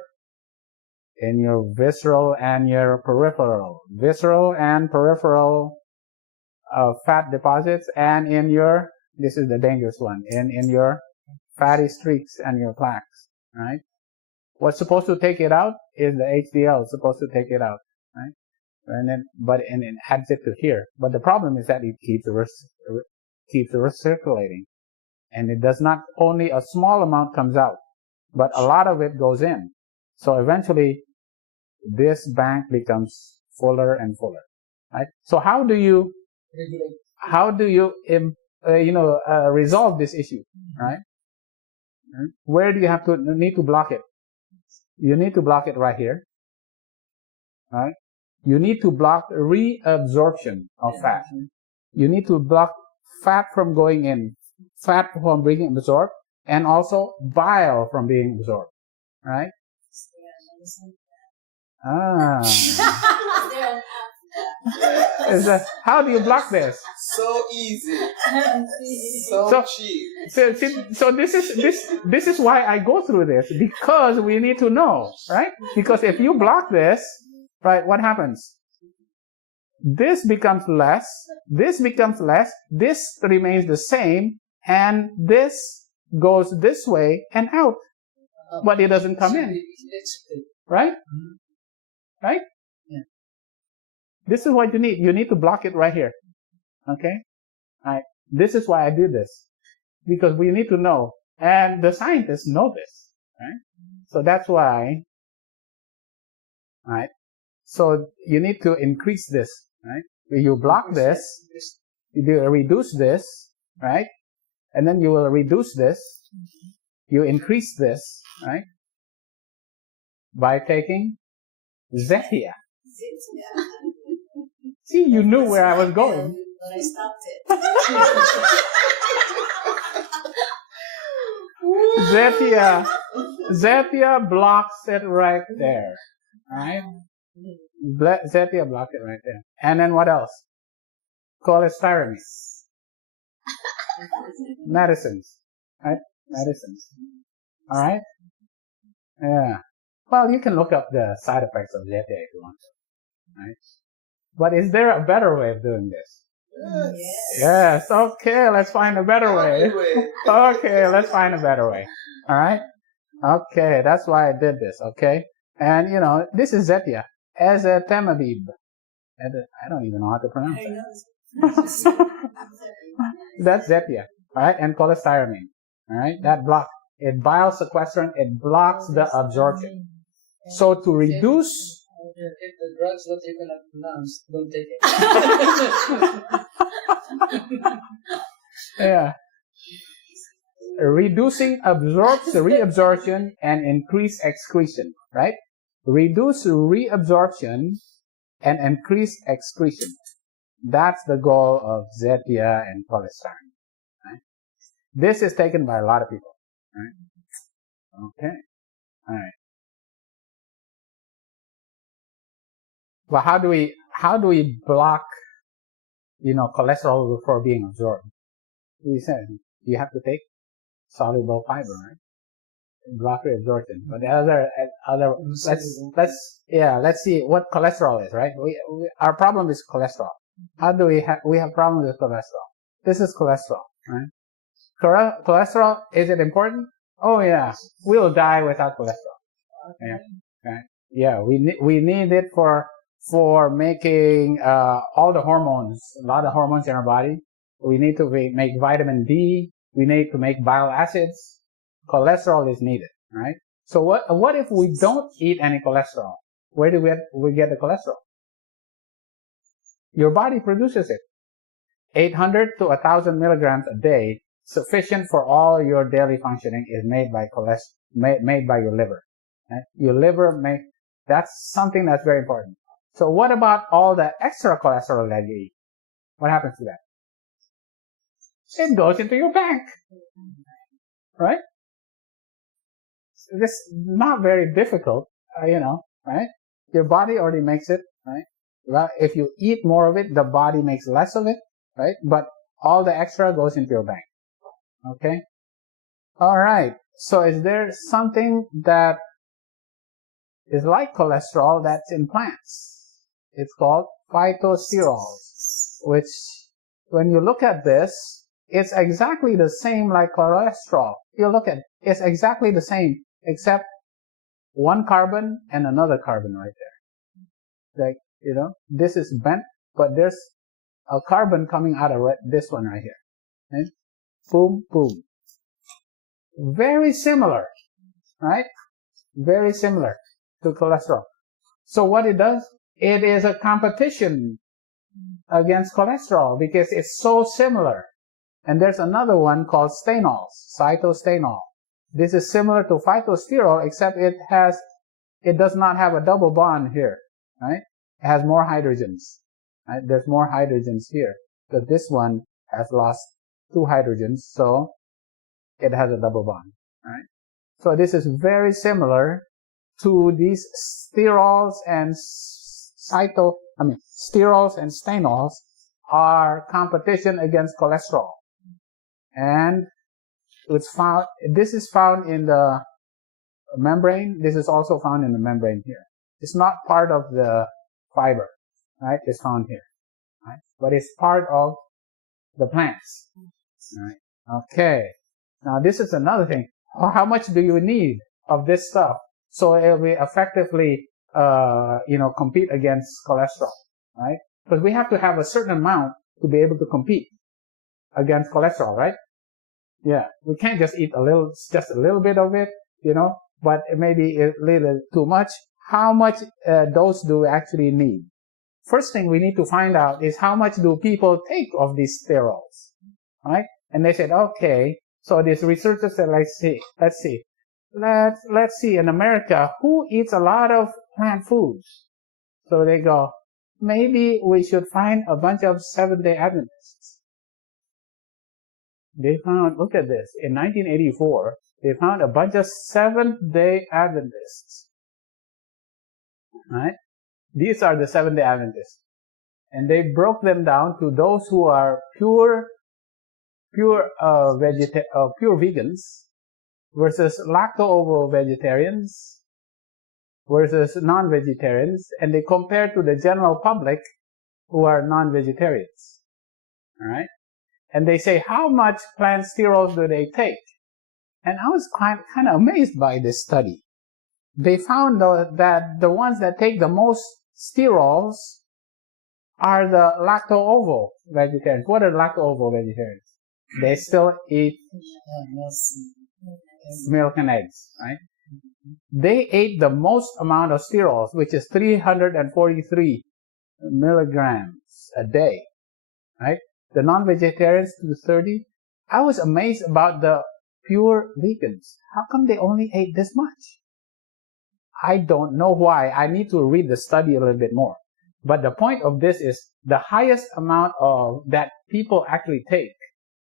visceral and your peripheral. Visceral and peripheral fat deposits, and in your, this is the dangerous one, in your fatty streaks and your plaques, right? What's supposed to take it out is the HDL. It's supposed to take it out, right? And then, and it adds it to here. But the problem is that it keeps recirculating. And it does not, only a small amount comes out, but a lot of it goes in. So eventually, this bank becomes fuller and fuller, right? So how do you resolve this issue, right? Where do you need to block it? You need to block it right here, right? You need to block reabsorption of fat. You need to block fat from going in, fat from being absorbed, and also bile from being absorbed, right? How do you block this? So easy. So cheap. So this is why I go through this, because we need to know, right? Because if you block this, right, what happens? This becomes less, this remains the same, and this goes this way and out. But it doesn't come in. Right? Right? Yeah. This is what you need. You need to block it right here. Okay? Alright. This is why I do this. Because we need to know. And the scientists know this. Right? So that's why. Alright. So you need to increase this. Right? You block this. You reduce this. Right? And then you will reduce this. You increase this. Right? By taking Zetia. See, you knew where I was going. But I stopped it. Zetia blocks it right there. Right? Zetia blocks it right there. And then what else? Cholestyramine. Medicines. Right? Medicines. Alright? Yeah. Well, you can look up the side effects of Zetia if you want to. Right? But is there a better way of doing this? Yes. Okay, let's find a better way. Okay, let's find a better way. Alright? Okay, that's why I did this, okay? And, this is Zetia. Ezetimibe. I don't even know how to pronounce it. That's Zetia. Alright? And cholestyramine. Alright? That blocks. It bile sequestration. It blocks the absorption. So to reduce... If the drugs that you cannot pronounce, don't take it. Yeah. Reducing reabsorption and increase excretion, right? Reduce reabsorption and increase excretion. That's the goal of Zetia and cholestyramine. Right? This is taken by a lot of people. Right? Okay. All right. Well, how do we block, cholesterol before being absorbed? We said you have to take soluble fiber, right? block reabsorption. But the other let's see what cholesterol is, right? Our problem is cholesterol. How do we have problems with cholesterol? This is cholesterol, right? Cholesterol, is it important? Oh yeah, we'll die without cholesterol. Yeah, right? Yeah, we need it for making all the hormones, a lot of hormones in our body. We need to make vitamin D. We need to make bile acids. Cholesterol is needed, right? So what if we don't eat any cholesterol? Where do we get the cholesterol? Your body produces it. 800 to 1,000 milligrams a day, sufficient for all your daily functioning, is made by made by your liver. Right? Your liver that's something that's very important. So what about all the extra cholesterol that you eat? What happens to that? It goes into your bank, right? This is not very difficult, right? Your body already makes it, right? Well, if you eat more of it, the body makes less of it, right? But all the extra goes into your bank. Okay? All right. So is there something that is like cholesterol that's in plants? It's called phytosterols, which when you look at this, it's exactly the same like cholesterol. You look at it's exactly the same, except one carbon and another carbon right there. Like, this is bent, but there's a carbon coming out of this one right here. Okay? Boom, boom. Very similar, right? Very similar to cholesterol. So what it does, it is a competition against cholesterol because it's so similar. And there's another one called Stanols, cytostanol. This is similar to phytosterol, except it does not have a double bond here, right? It has more hydrogens, right? There's more hydrogens here, but this one has lost 2 hydrogens, so it has a double bond, right? So this is very similar to these sterols and sterols and stanols are competition against cholesterol. And this is found in the membrane. This is also found in the membrane here. It's not part of the fiber, right? It's found here, right? But it's part of the plants, right? Okay. Now this is another thing. How much do you need of this stuff so it will effectively, compete against cholesterol, right? Because we have to have a certain amount to be able to compete against cholesterol, right? Yeah, we can't just eat just a little bit of it, but maybe a little too much. How much dose do we actually need? First thing we need to find out is how much do people take of these sterols, right? And they said, okay, so these researchers said, let's see in America, who eats a lot of plant foods? So they go, maybe we should find a bunch of Seventh-day Adventists. They found, look at this, in 1984, they found a bunch of Seventh-day Adventists, right? These are the Seventh-day Adventists. And they broke them down to those who are pure vegans versus lacto-ovo vegetarians versus non-vegetarians, and they compared to the general public who are non-vegetarians, all right? And they say, how much plant sterols do they take? And I was kind of amazed by this study. They found that the ones that take the most sterols are the lacto-ovo vegetarians. What are lacto-ovo vegetarians? They still eat milk and eggs, right? They ate the most amount of sterols, which is 343 milligrams a day, right? The non-vegetarians to 30. I was amazed about the pure vegans. How come they only ate this much? I don't know why. I need to read the study a little bit more. But the point of this is the highest amount of that people actually take,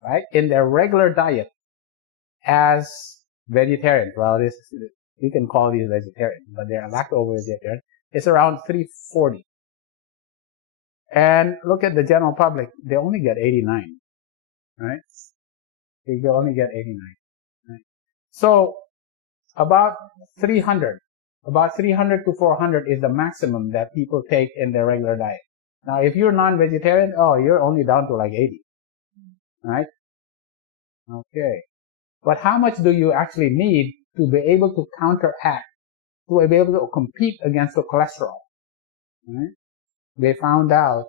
right, in their regular diet as vegetarians. Well, you can call these vegetarian, but they're lacto-vegetarian. It's around 340. And look at the general public. They only get 89, right? They only get 89. Right? So About 300. About 300 to 400 is the maximum that people take in their regular diet. Now, if you're non-vegetarian, you're only down to like 80. Right? Okay. But how much do you actually need to be able to counteract, to be able to compete against the cholesterol? Right? They found out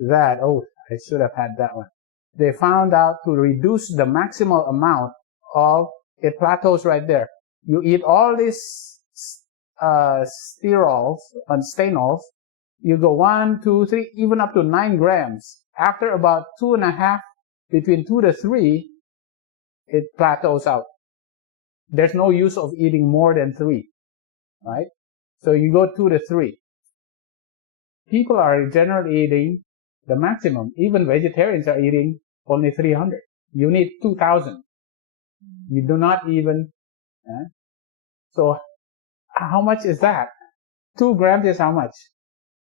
that, I should have had that one. They found out to reduce the maximal amount of, it plateaus right there. You eat all these sterols and stanols, you go 1, 2, 3, even up to 9 grams. After about 2.5, between 2 to 3, it plateaus out. There's no use of eating more than 3, right? So you go 2 to 3. People are generally eating the maximum. Even vegetarians are eating only 300. You need 2,000. You do not even. So how much is that? 2 grams is how much?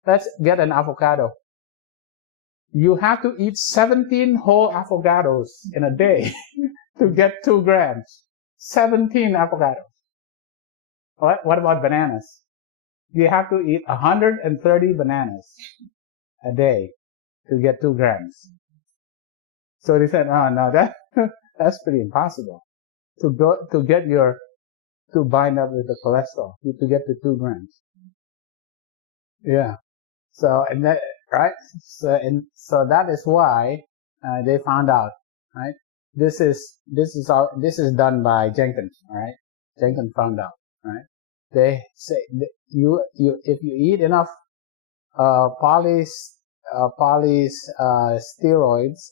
Let's get an avocado. You have to eat 17 whole avocados in a day to get 2 grams. 17 avocados. What about bananas? You have to eat 130 bananas a day to get 2 grams. So they said, no, that's pretty impossible to bind up with the cholesterol, to get to 2 grams. Yeah. So, and that, right? So that is why, they found out, right? This is done by Jenkins, alright? Jenkins found out, right? They say, if you eat enough, steroids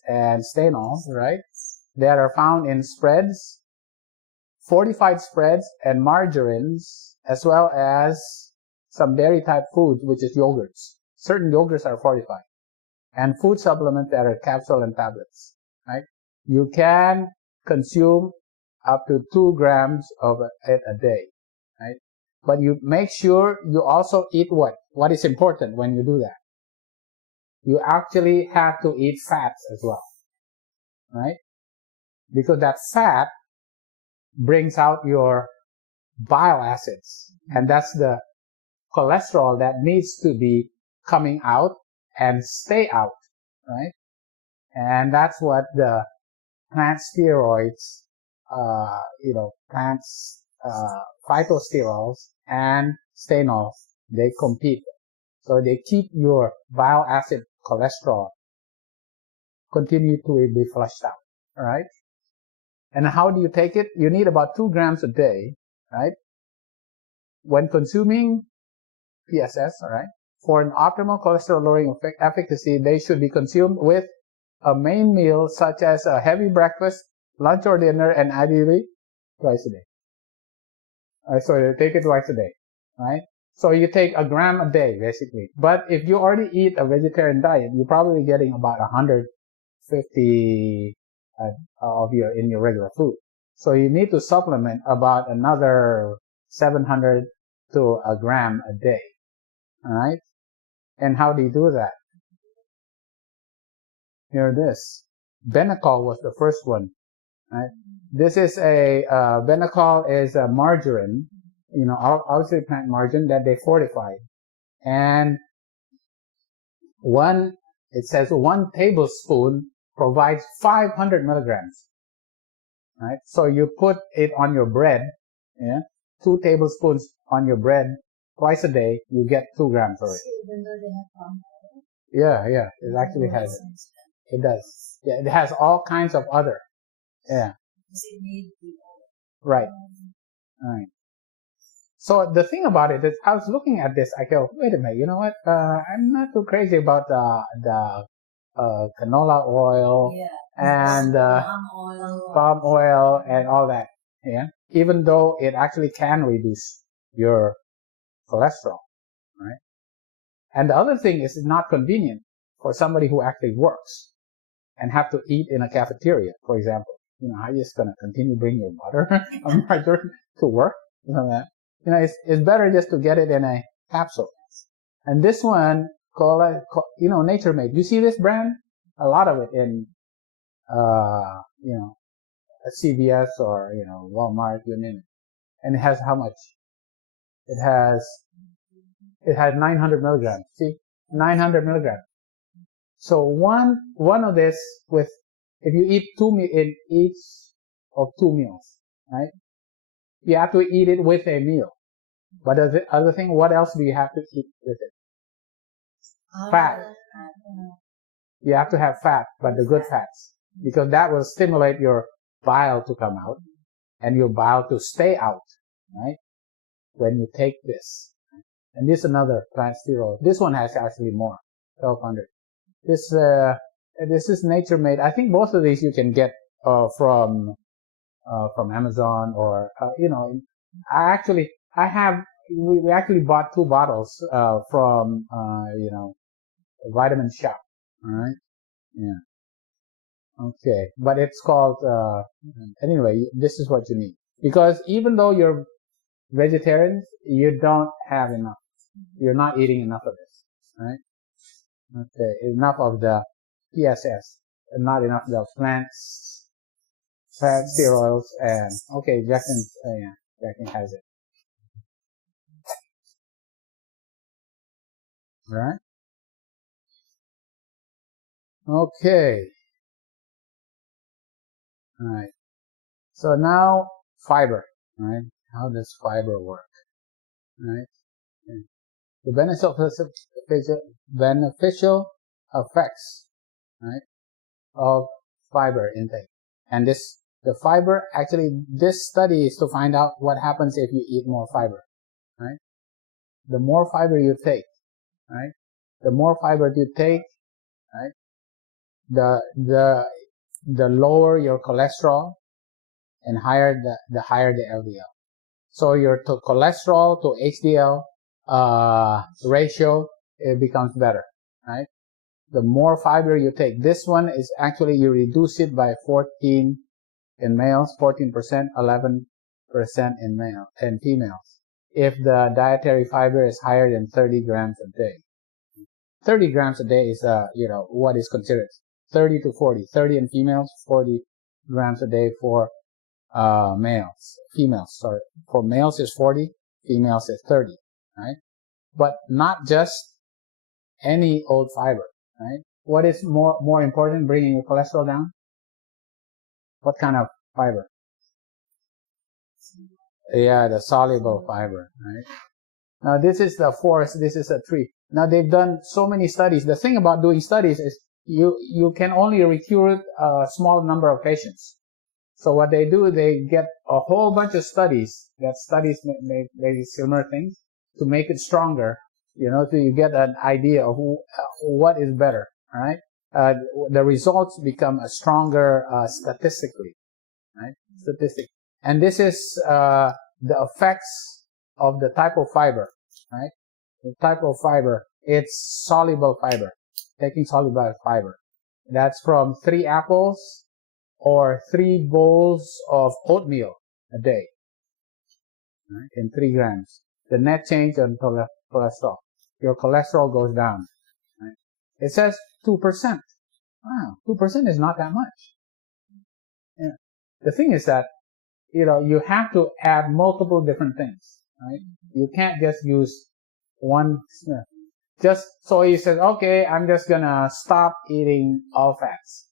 and stanols, right? That are found in spreads, fortified spreads and margarines, as well as some dairy type foods, which is yogurts. Certain yogurts are fortified. And food supplements that are capsule and tablets, right? You can consume up to 2 grams of it a day, right? But you make sure you also eat what? What is important when you do that? You actually have to eat fats as well, right? Because that fat brings out your bile acids, and that's the cholesterol that needs to be coming out and stay out, right? And that's what the plant steroids, phytosterols and stanols, they compete. So they keep your bile acid cholesterol continue to be flushed out, right? And how do you take it? You need about 2 grams a day, right? When consuming PSS, all right, for an optimal cholesterol lowering efficacy, they should be consumed with a main meal such as a heavy breakfast, lunch or dinner, and ideally twice a day. So you take it twice a day, right? So you take 1 gram a day, basically. But if you already eat a vegetarian diet, you're probably getting about 150 in your regular food. So you need to supplement about another 700 to 1 gram a day. All right? And how do you do that? Here it is. Benecol was the first one. Right? This is Benecol is a margarine, obviously plant margarine that they fortified. And it says 1 tablespoon provides 500 milligrams. Right? So you put it on your bread, 2 tablespoons on your bread twice a day, you get 2 grams of it. Even though they have palm oil? Yeah, it actually has it. It does. Yeah, it has all kinds of other. Yeah. Does it need the oil? Right. Right. So the thing about it is, I was looking at this, I go, wait a minute, you know what? I'm not too crazy about the canola oil and palm oil and all that. Yeah. Even though it actually can reduce your cholesterol, right? And the other thing is, it's not convenient for somebody who actually works and have to eat in a cafeteria, for example. How are you just going to continue bringing your butter or margarine to work? It's better just to get it in a capsule. And this one, Nature Made. You see this brand? A lot of it in, CVS or, Walmart, you name it. And it has how much? It has 900 milligrams. See, 900 milligrams. So one of this if you eat in each of 2 meals, right? You have to eat it with a meal. But the other thing, what else do you have to eat with it? Fat. You have to have fat, but the good fats, because that will stimulate your bile to come out and your bile to stay out, right? When you take this. And this is another plant sterol. This one has actually more, 1200. This is nature made. I think both of these you can get from Amazon or we actually bought 2 bottles from Vitamin Shop. All right. Yeah. Okay. But it's called anyway, this is what you need. Because even though you're vegetarians, you don't have enough. You're not eating enough of this, right? Okay, enough of the PSS, and not enough of the plants, fat, sterols, and okay, Jackson has it. All right. Okay. All right. So now fiber, right? How does fiber work? Right. The beneficial effects, right, of fiber intake. And the fiber, actually, this study is to find out what happens if you eat more fiber, right? The more fiber you take, right? The more fiber you take, right? The lower your cholesterol and the higher the LDL. So your cholesterol to HDL ratio, it becomes better, right? The more fiber you take. This one is actually, you reduce it by 14 in males, 14%, 11% in females. If the dietary fiber is higher than 30 grams a day. 30 grams a day is, what is considered 30 to 40. 30 in females, 40 grams a day for females, sorry. For males is 40, females is 30, right? But not just any old fiber, right? What is more important, bringing your cholesterol down? What kind of fiber? Yeah, the soluble fiber, right? Now this is the forest, this is a tree. Now they've done so many studies. The thing about doing studies is you can only recruit a small number of patients. So what they do, they get a whole bunch of studies maybe similar things to make it stronger, so you get an idea of what is better, all right? The results become stronger statistically, right? And this is the effects of the type of fiber, right? The type of fiber, it's soluble fiber, taking soluble fiber. That's from 3 apples or 3 bowls of oatmeal a day, right? In 3 grams. The net change on cholesterol. Your cholesterol goes down, right? It says 2%. Wow, 2% is not that much. Yeah. The thing is that, you have to add multiple different things, right? You can't just use one. So he says, okay, I'm just gonna stop eating all fats.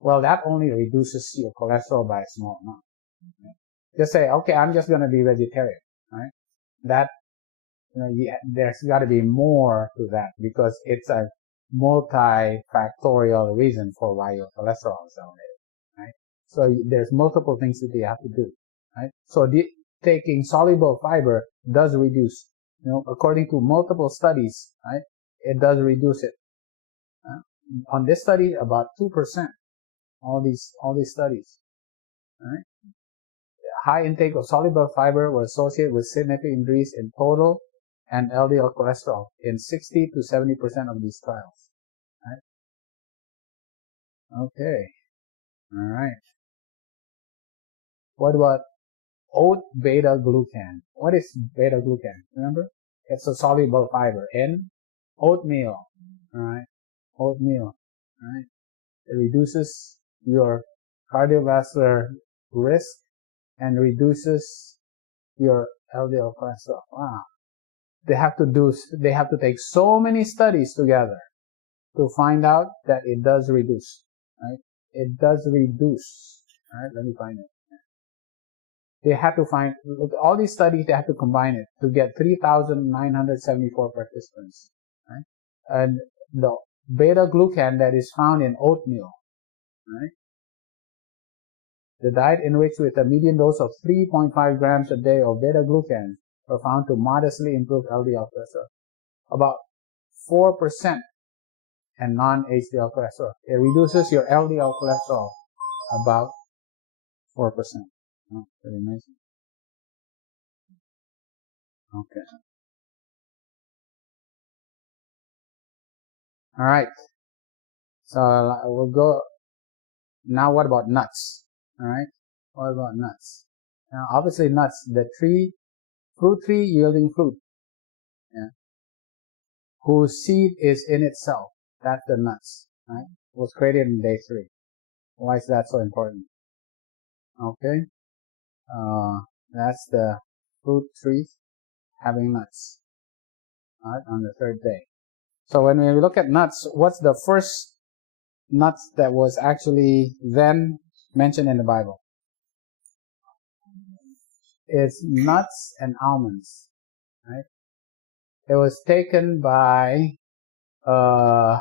Well, that only reduces your cholesterol by a small amount. Right? Just say, okay, I'm just gonna be vegetarian, right? That, there's gotta be more to that, because it's a multifactorial reason for why your cholesterol is elevated, right? So there's multiple things that you have to do, right? So taking soluble fiber does reduce, according to multiple studies, right? It does reduce it. On this study, about 2%. All these studies, right? High intake of soluble fiber was associated with significant increase in total and LDL cholesterol in 60 to 70% of these trials, right? Okay. All right. What about oat beta glucan? What is beta glucan? Remember? It's a soluble fiber in oatmeal, all right? Oatmeal, all right? It reduces your cardiovascular risk and reduces your LDL cholesterol. Wow. They have to take so many studies together to find out that it does reduce, right? It does reduce. All right, let me find it. They have to find, look, all these studies, they have to combine it to get 3,974 participants, right? And the beta-glucan that is found in oatmeal, right? The diet enriched with a median dose of 3.5 grams a day of beta-glucan were found to modestly improve LDL cholesterol, about 4%, and non-HDL cholesterol. It reduces your LDL cholesterol about 4%. Oh, pretty amazing. Okay. All right. So we'll go. Now, what about nuts? All right. What about nuts? Now, obviously, nuts, the fruit tree yielding fruit, yeah, whose seed is in itself. That's the nuts, right? Was created in day 3. Why is that so important? Okay. That's the fruit tree having nuts, right, on the 3rd day. So when we look at nuts, what's the first nuts that was actually then mentioned in the Bible? It's nuts and almonds, right? It was taken by the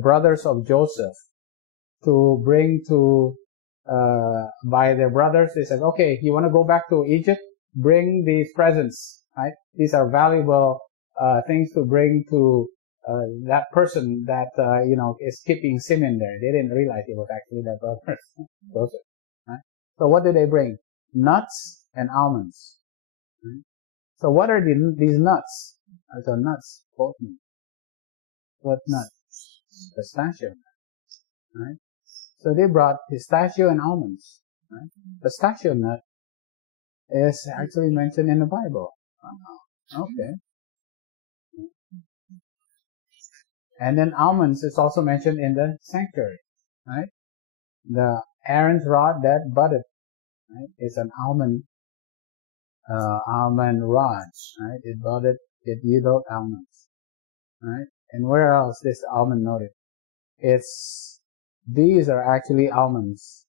brothers of Joseph to bring to by their brothers. They said, okay, you want to go back to Egypt? Bring these presents, right? These are valuable things to bring to that person that is keeping Simeon there. They didn't realize it was actually their brothers, Joseph. Right? So what did they bring? Nuts and almonds. Right? So what are these nuts? So nuts, both nuts. What nut? Pistachio nut. Right? So they brought pistachio and almonds. Right? Pistachio nut is actually mentioned in the Bible. Okay. And then almonds is also mentioned in the sanctuary, right? The Aaron's rod that budded, right, is an almond rod, right? It budded, it yielded almonds, right? And where else this almond noted? These are actually almonds.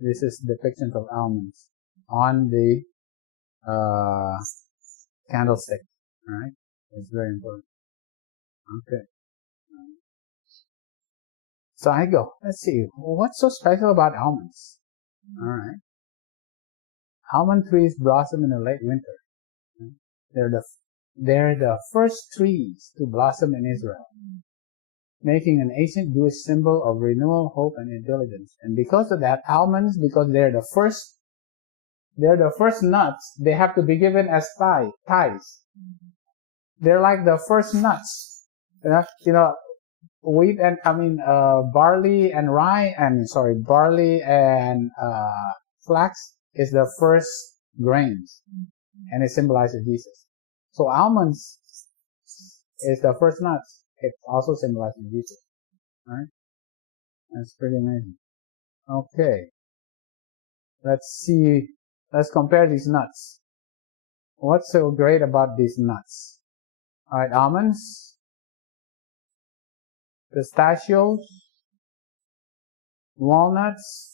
This is depictions of almonds on the candlestick, right? It's very important. Okay. So I go, let's see, what's so special about almonds? All right. Almond trees blossom in the late winter. They're the first trees to blossom in Israel, making an ancient Jewish symbol of renewal, hope, and intelligence. And because of that, almonds, because they're the first nuts, they have to be given as tithes. They're like the first nuts. Wheat and barley and barley and flax is the first grains, and it symbolizes Jesus. So almonds is the first nuts. It also symbolizes Jesus, right? That's pretty amazing. Okay, let's see. Let's compare these nuts. What's so great about these nuts? All right, almonds, pistachios, walnuts,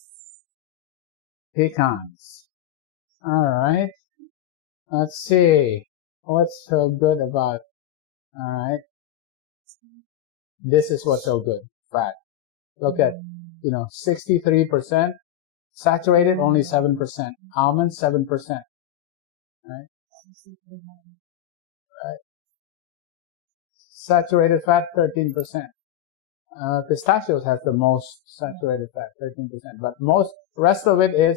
pecans. Alright. Let's see. What's so good about, alright. This is what's so good. Fat. Look at, 63%. Saturated, only 7%. Almonds, 7%. Right? Right. Saturated fat, 13%. Pistachios has the most saturated fat, 13%. But rest of it is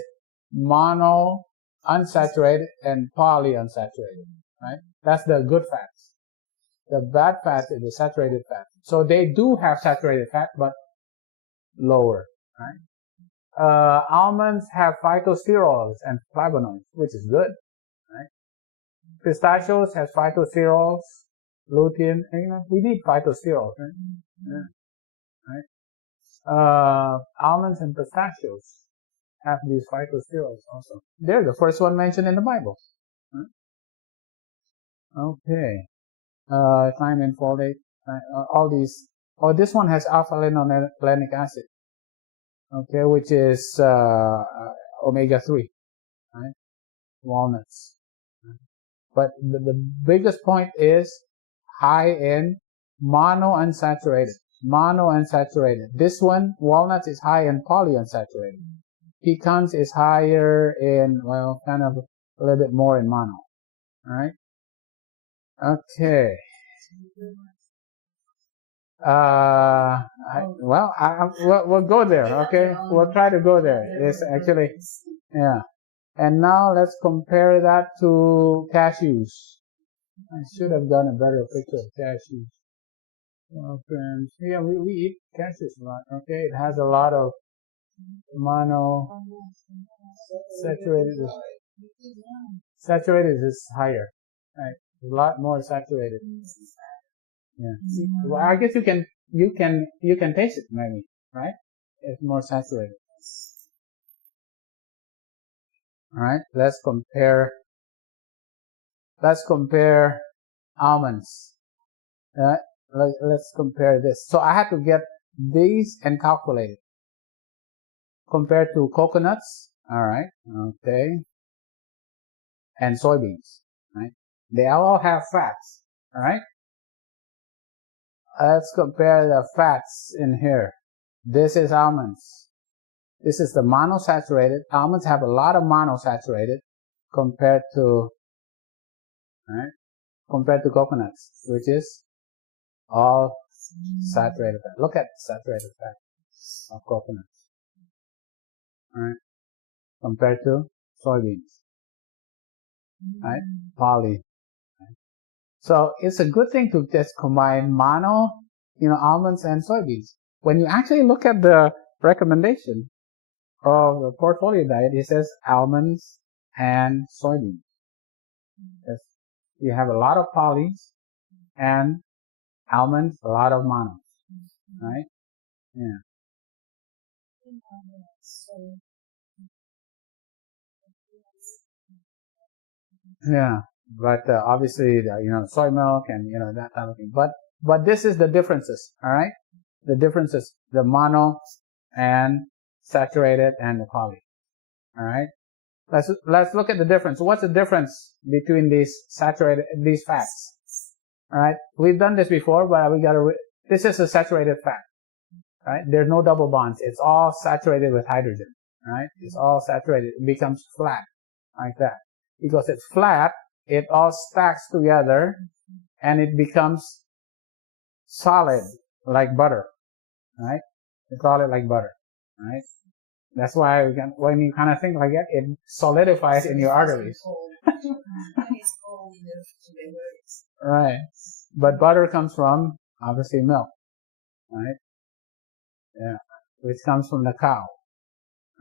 mono unsaturated and polyunsaturated, right? That's the good fats. The bad fats is the saturated fat. So they do have saturated fat, but lower, right? Almonds have phytosterols and flavonoids, which is good, right? Pistachios has phytosterols, lutein. We need phytosterols, right? Yeah. Right? Almonds and pistachios have these phytosterols also. They're the first one mentioned in the Bible. Okay. Thiamine, folate, all these. Oh, this one has alpha-linolenic acid. Okay, which is omega-3, right? Walnuts. But the biggest point is high in monounsaturated. Monounsaturated. This one, walnuts, is high in polyunsaturated. Pecans is higher in, well, kind of a little bit more in mono. Alright? Okay. We'll go there, okay? We'll try to go there. It's actually, yeah. And now let's compare that to cashews. I should have done a better picture of cashews. Well, friends, yeah, we eat cashews a lot, okay? It has a lot of saturated is higher, right? A lot more saturated. Yeah. Well, I guess you can taste it maybe, right? It's more saturated. All right. Let's compare almonds. Let's compare this. So I had to get these and calculate it. Compared to coconuts, all right, okay, and soybeans, right? They all have fats, all right? Let's compare the fats in here. This is almonds. This is the monosaturated. Almonds have a lot of monosaturated compared to, right? Compared to coconuts, which is all saturated fat. Look at saturated fat of coconuts. Right, compared to soybeans, right? Poly. Right? So it's a good thing to just combine almonds and soybeans. When you actually look at the recommendation of the portfolio diet, it says almonds and soybeans. Yes. You have a lot of polys and almonds, a lot of monos, right? Yeah. Yeah, but obviously, soy milk and that type of thing. But this is the differences. All right, the differences: the mono and saturated and the poly. All right, let's look at the difference. What's the difference between these fats? All right, we've done this before, but this is a saturated fat. Right, there's no double bonds. It's all saturated with hydrogen. Right, it's all saturated. It becomes flat like that. Because it's flat, it all stacks together and it becomes solid like butter, right? It's solid like butter, right? That's why when you kind of think like that, it solidifies in your arteries. Right. But butter comes from, obviously, milk, right? Yeah. Which comes from the cow,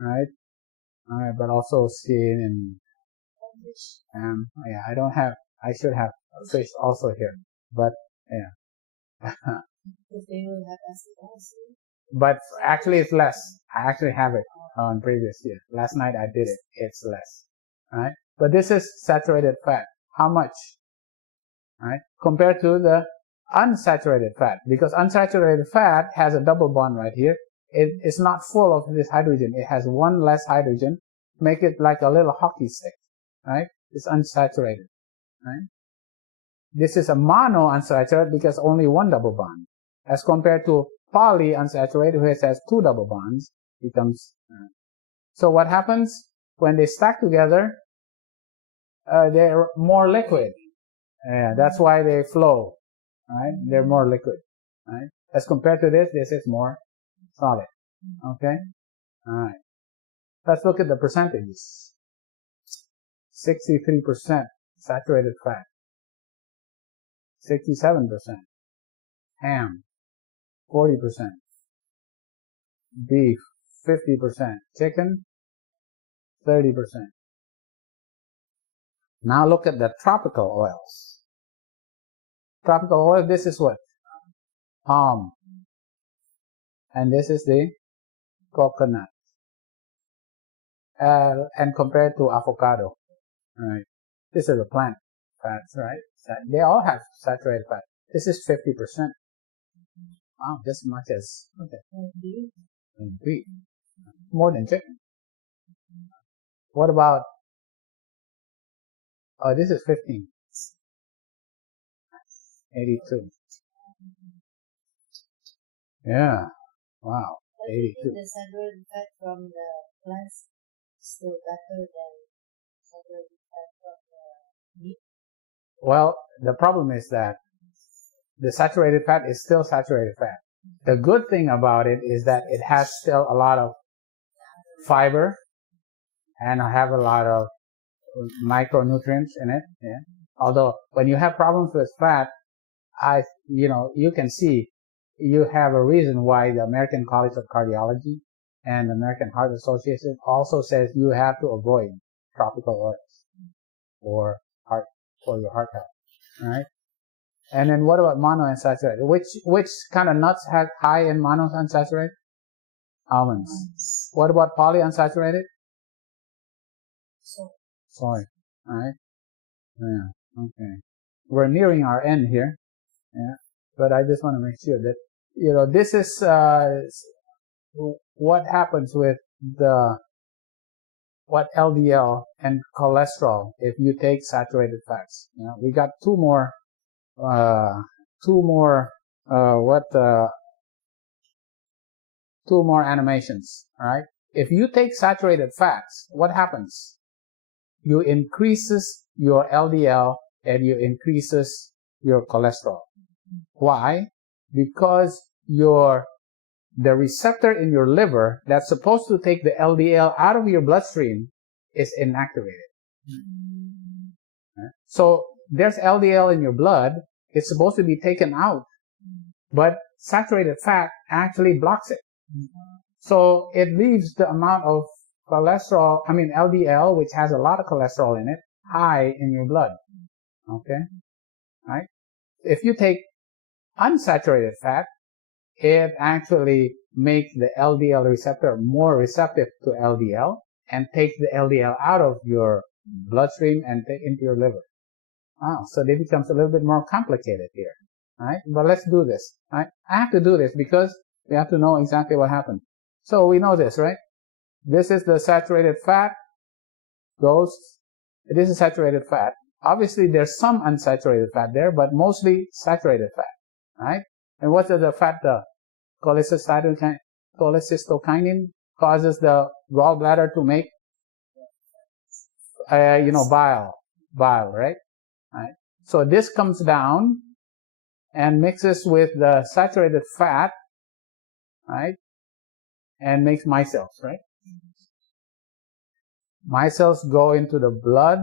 right? All right, but also skin and I should have fish also here, but yeah. But actually it's less. I actually have it on previous year. Last night I did it. It's less, right? But this is saturated fat. How much? Right? Compared to the unsaturated fat, because unsaturated fat has a double bond right here. It's not full of this hydrogen. It has one less hydrogen. Make it like a little hockey stick, right? It's unsaturated, right? This is a monounsaturated because only one double bond, as compared to polyunsaturated, which has two double bonds. Becomes so what happens when they stack together? They're more liquid. Yeah, that's why they flow, right? They're more liquid, right? As compared to this is more solid. Okay, all right. Let's look at the percentages. 63% saturated fat. 67%. Ham, 40%. Beef, 50%. Chicken, 30%. Now look at the tropical oils. Tropical oil, this is what? Palm. And this is the coconut. and compared to avocado, right? This is the plant fats, right? They all have saturated fat. This is 50%. Wow, just as much as beef. More than chicken. What about? Oh, this is 15. 82. Yeah. Wow. But 82. the saturated fat from the plants is still better than saturated fat from the meat. Well, the problem is that the saturated fat is still saturated fat. The good thing about it is that it has still a lot of fiber and have a lot of micronutrients in it. Yeah. Although when you have problems with fat, you can see you have a reason why the American College of Cardiology and the American Heart Association also says you have to avoid tropical oils for your heart health, right? And then what about monounsaturated? Which kind of nuts have high in monounsaturated? Almonds. What about polyunsaturated? Soy. Right? Yeah. Okay. We're nearing our end here. Yeah. But I just want to make sure that, this is, what happens with what LDL and cholesterol if you take saturated fats. We got two more animations, alright? If you take saturated fats, what happens? You increases your LDL and you increases your cholesterol. Why? Because the receptor in your liver that's supposed to take the LDL out of your bloodstream is inactivated. Right? So there's LDL in your blood. It's supposed to be taken out, but saturated fat actually blocks it. So it leaves the amount of LDL, which has a lot of cholesterol in it, high in your blood. Okay? Right? If you take unsaturated fat, it actually makes the LDL receptor more receptive to LDL and takes the LDL out of your bloodstream and into your liver. Wow, so it becomes a little bit more complicated here. Right? But let's do this. Right? I have to do this because we have to know exactly what happened. So we know this, right? This is the saturated fat this is saturated fat. Obviously there's some unsaturated fat there, but mostly saturated fat. Right? And what does the fat do? Cholecystokinin causes the gallbladder to make, bile, right? Right? So this comes down and mixes with the saturated fat, right? And makes micelles, right? Micelles go into the blood,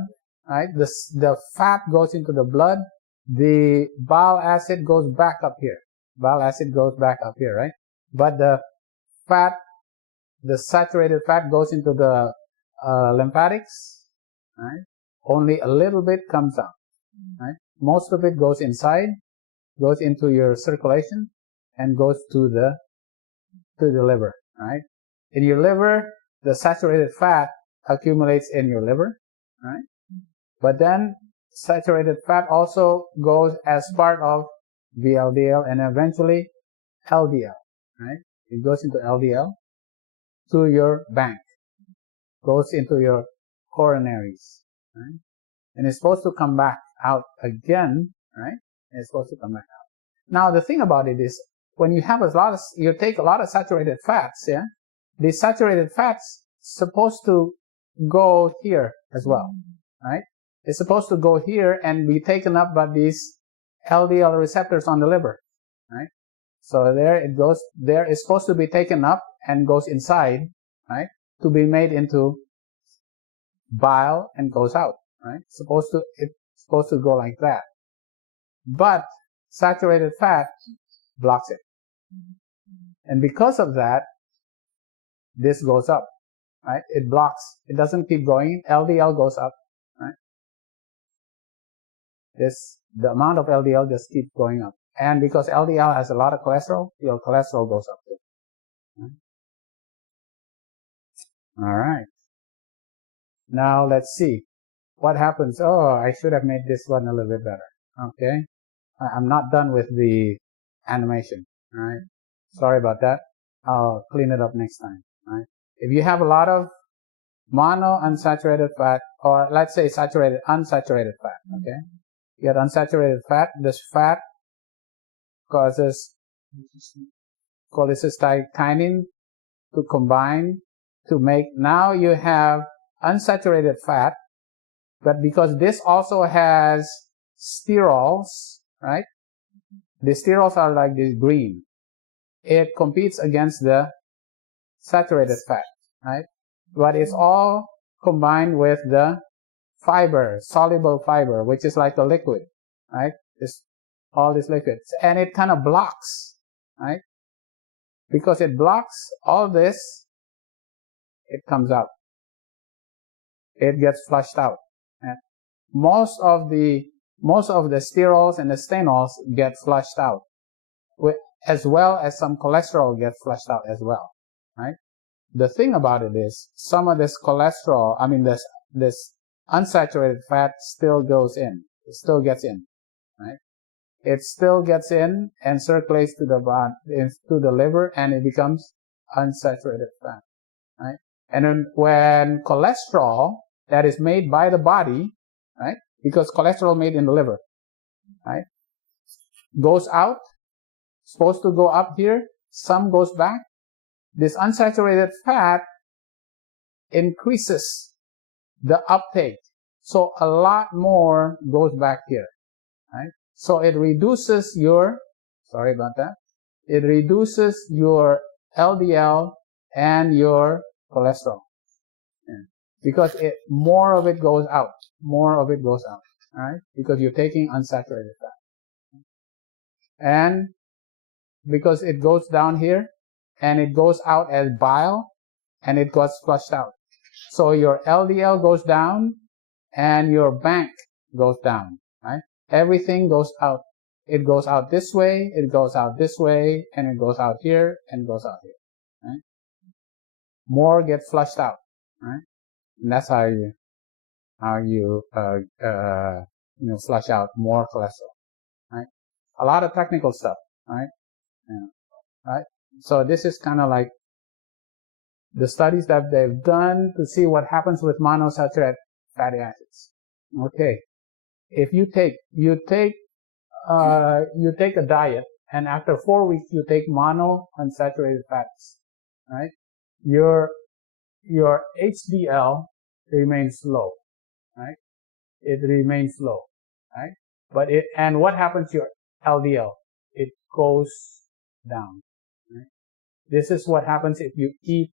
right? The fat goes into the blood. The bile acid goes back up here. Right? But the saturated fat goes into the lymphatics, right? Only a little bit comes out, right? Most of it goes inside, goes into your circulation, and goes to the liver, right? In your liver, the saturated fat accumulates in your liver, right? But then saturated fat also goes as part of VLDL and eventually LDL, right? It goes into LDL to your bank, goes into your coronaries, right? And it's supposed to come back out again, right? It's supposed to come back out. Now the thing about it is, when you have you take a lot of saturated fats, yeah, the saturated fats supposed to go here as well, right? It's supposed to go here and be taken up by these LDL receptors on the liver, right? So there it goes. There it's supposed to be taken up and goes inside, right? To be made into bile and goes out, right? It's supposed to go like that. But saturated fat blocks it. And because of that, this goes up, right? It blocks. It doesn't keep going. LDL goes up, right? The amount of LDL just keeps going up. And because LDL has a lot of cholesterol, your cholesterol goes up too. Right? All right. Now let's see what happens. Oh, I should have made this one a little bit better. Okay. I'm not done with the animation. All right. Sorry about that. I'll clean it up next time. All right. If you have a lot of mono unsaturated fat, or let's say saturated, unsaturated fat, okay? You have unsaturated fat. This fat causes cholecystokinin to combine to make, now you have unsaturated fat, but because this also has sterols, right? The sterols are like this green. It competes against the saturated fat, right? But it's all combined with the fiber, soluble fiber, which is like a liquid, right? All this liquid. And it kind of blocks, right? Because it blocks all this, it comes out. It gets flushed out. And most of the sterols and the stanols get flushed out, as well as some cholesterol gets flushed out as well, right? The thing about it is, some of this cholesterol, this unsaturated fat still goes in. It still gets in, right? It still gets in and circulates to the liver, and it becomes unsaturated fat, right? And then when cholesterol that is made by the body, right? Because cholesterol made in the liver, right? Goes out, supposed to go up here, some goes back. This unsaturated fat increases the uptake. So a lot more goes back here, right? So it reduces your, sorry about that, it reduces your LDL and your cholesterol. Yeah. Because more of it goes out, right? Because you're taking unsaturated fat. And because it goes down here, and it goes out as bile, and it gets flushed out. So your LDL goes down, and your bank goes down, right? Everything goes out. It goes out this way, it goes out this way, and it goes out here, and goes out here, right? More get flushed out, right? And that's how you flush out more cholesterol, right? A lot of technical stuff, right? Yeah. Right? So this is kind of like the studies that they've done to see what happens with monosaturated fatty acids. Okay. If you take a diet, and after 4 weeks you take mono unsaturated fats, right? Your HDL remains low, right? It remains low, right? And what happens to your LDL? It goes down, right? This is what happens if you eat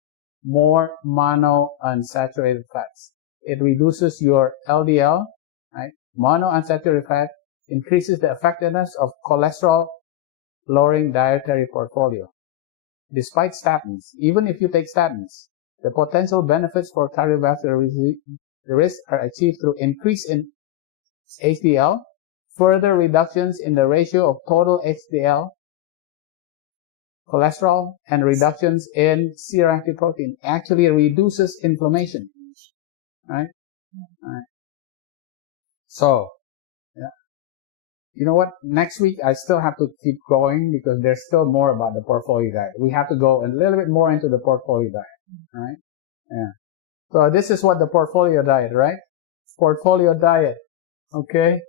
more mono unsaturated fats. It reduces your LDL, right? Mono unsaturated fat increases the effectiveness of cholesterol lowering dietary portfolio. Despite statins, even if you take statins, the potential benefits for cardiovascular risk are achieved through increase in HDL, further reductions in the ratio of total HDL, cholesterol, and reductions in C-reactive protein. Actually reduces inflammation, right? Right. So, yeah. You know what? Next week I still have to keep going because there's still more about the portfolio diet. We have to go a little bit more into the portfolio diet, right? Yeah. So this is what the portfolio diet, right? Portfolio diet. Okay.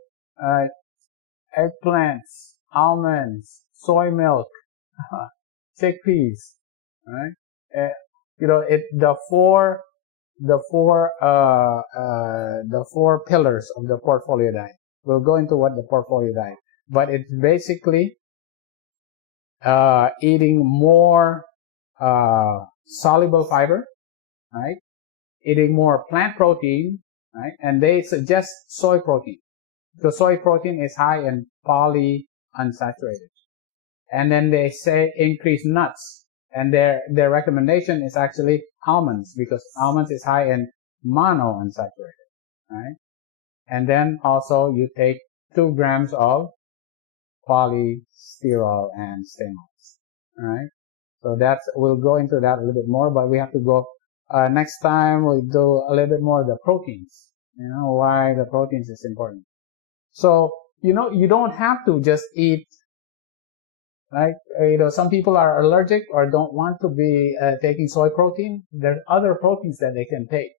Eggplants, almonds, soy milk, chickpeas, right? The four pillars of the portfolio diet. We'll go into what the portfolio diet, but it's basically eating more soluble fiber, right? Eating more plant protein, right? And they suggest soy protein. So soy protein is high in polyunsaturated. And then they say increase nuts. And their recommendation is actually almonds, because almonds is high in monounsaturated, right? And then also you take 2 grams of polysterol and stanols, right? So we'll go into that a little bit more, but we have to go next time we do a little bit more of the proteins. You know, why the proteins is important. So, you know, you don't have to just eat, right? You know, some people are allergic or don't want to be taking soy protein. There's other proteins that they can take.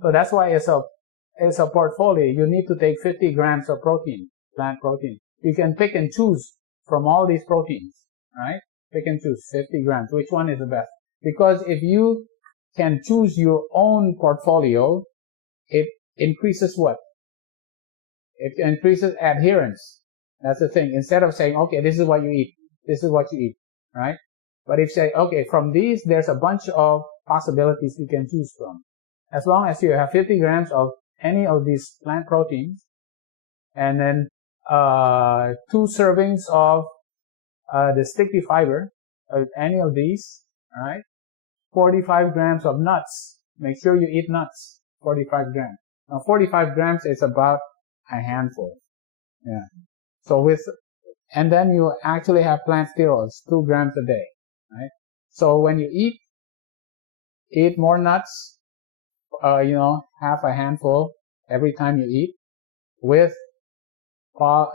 So that's why it's a portfolio. You need to take 50 grams of protein, plant protein. You can pick and choose from all these proteins, right? Pick and choose 50 grams. Which one is the best? Because if you can choose your own portfolio, it increases what? It increases adherence. That's the thing. Instead of saying, okay, this is what you eat. This is what you eat, right? But if you say, okay, from these, there's a bunch of possibilities you can choose from. As long as you have 50 grams of any of these plant proteins, and then 2 servings of the sticky fiber, any of these, all right? 45 grams of nuts. Make sure you eat nuts. 45 grams. Now, 45 grams is about a handful. Yeah. So and then you actually have plant sterols, 2 grams a day, right? So when you eat more nuts, you know, half a handful every time you eat, with,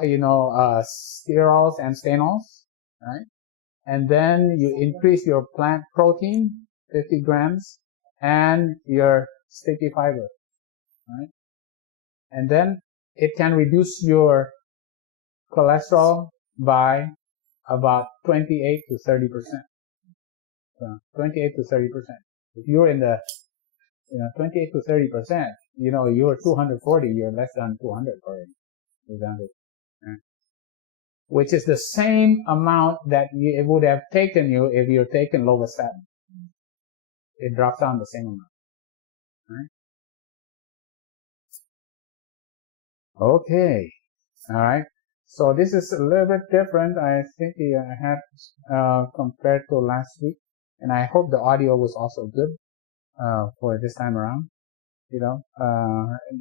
you know, sterols and stanols, right? And then you increase your plant protein, 50 grams, and your sticky fiber, right? And then it can reduce your cholesterol by about 28 to 30%. So 28 to 30%. If you're in the, you know, 28 to 30%, you know, you're 240, you're less than 200 already. Right? Which is the same amount that it would have taken you if you're taking lovastatin. It drops down the same amount. Right? Okay. All right. So this is a little bit different. I think I had compared to last week, and I hope the audio was also good for this time around. You know,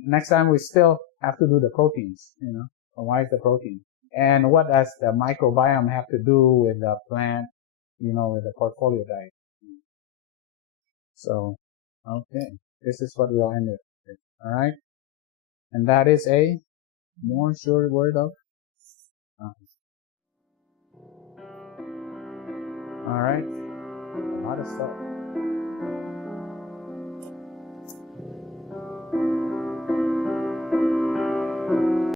next time we still have to do the proteins. You know, why is the protein, and what does the microbiome have to do with the plant? You know, with the portfolio diet. So, okay, this is what we'll end with. All right, and that is a more sure word of. All right, a lot of stuff.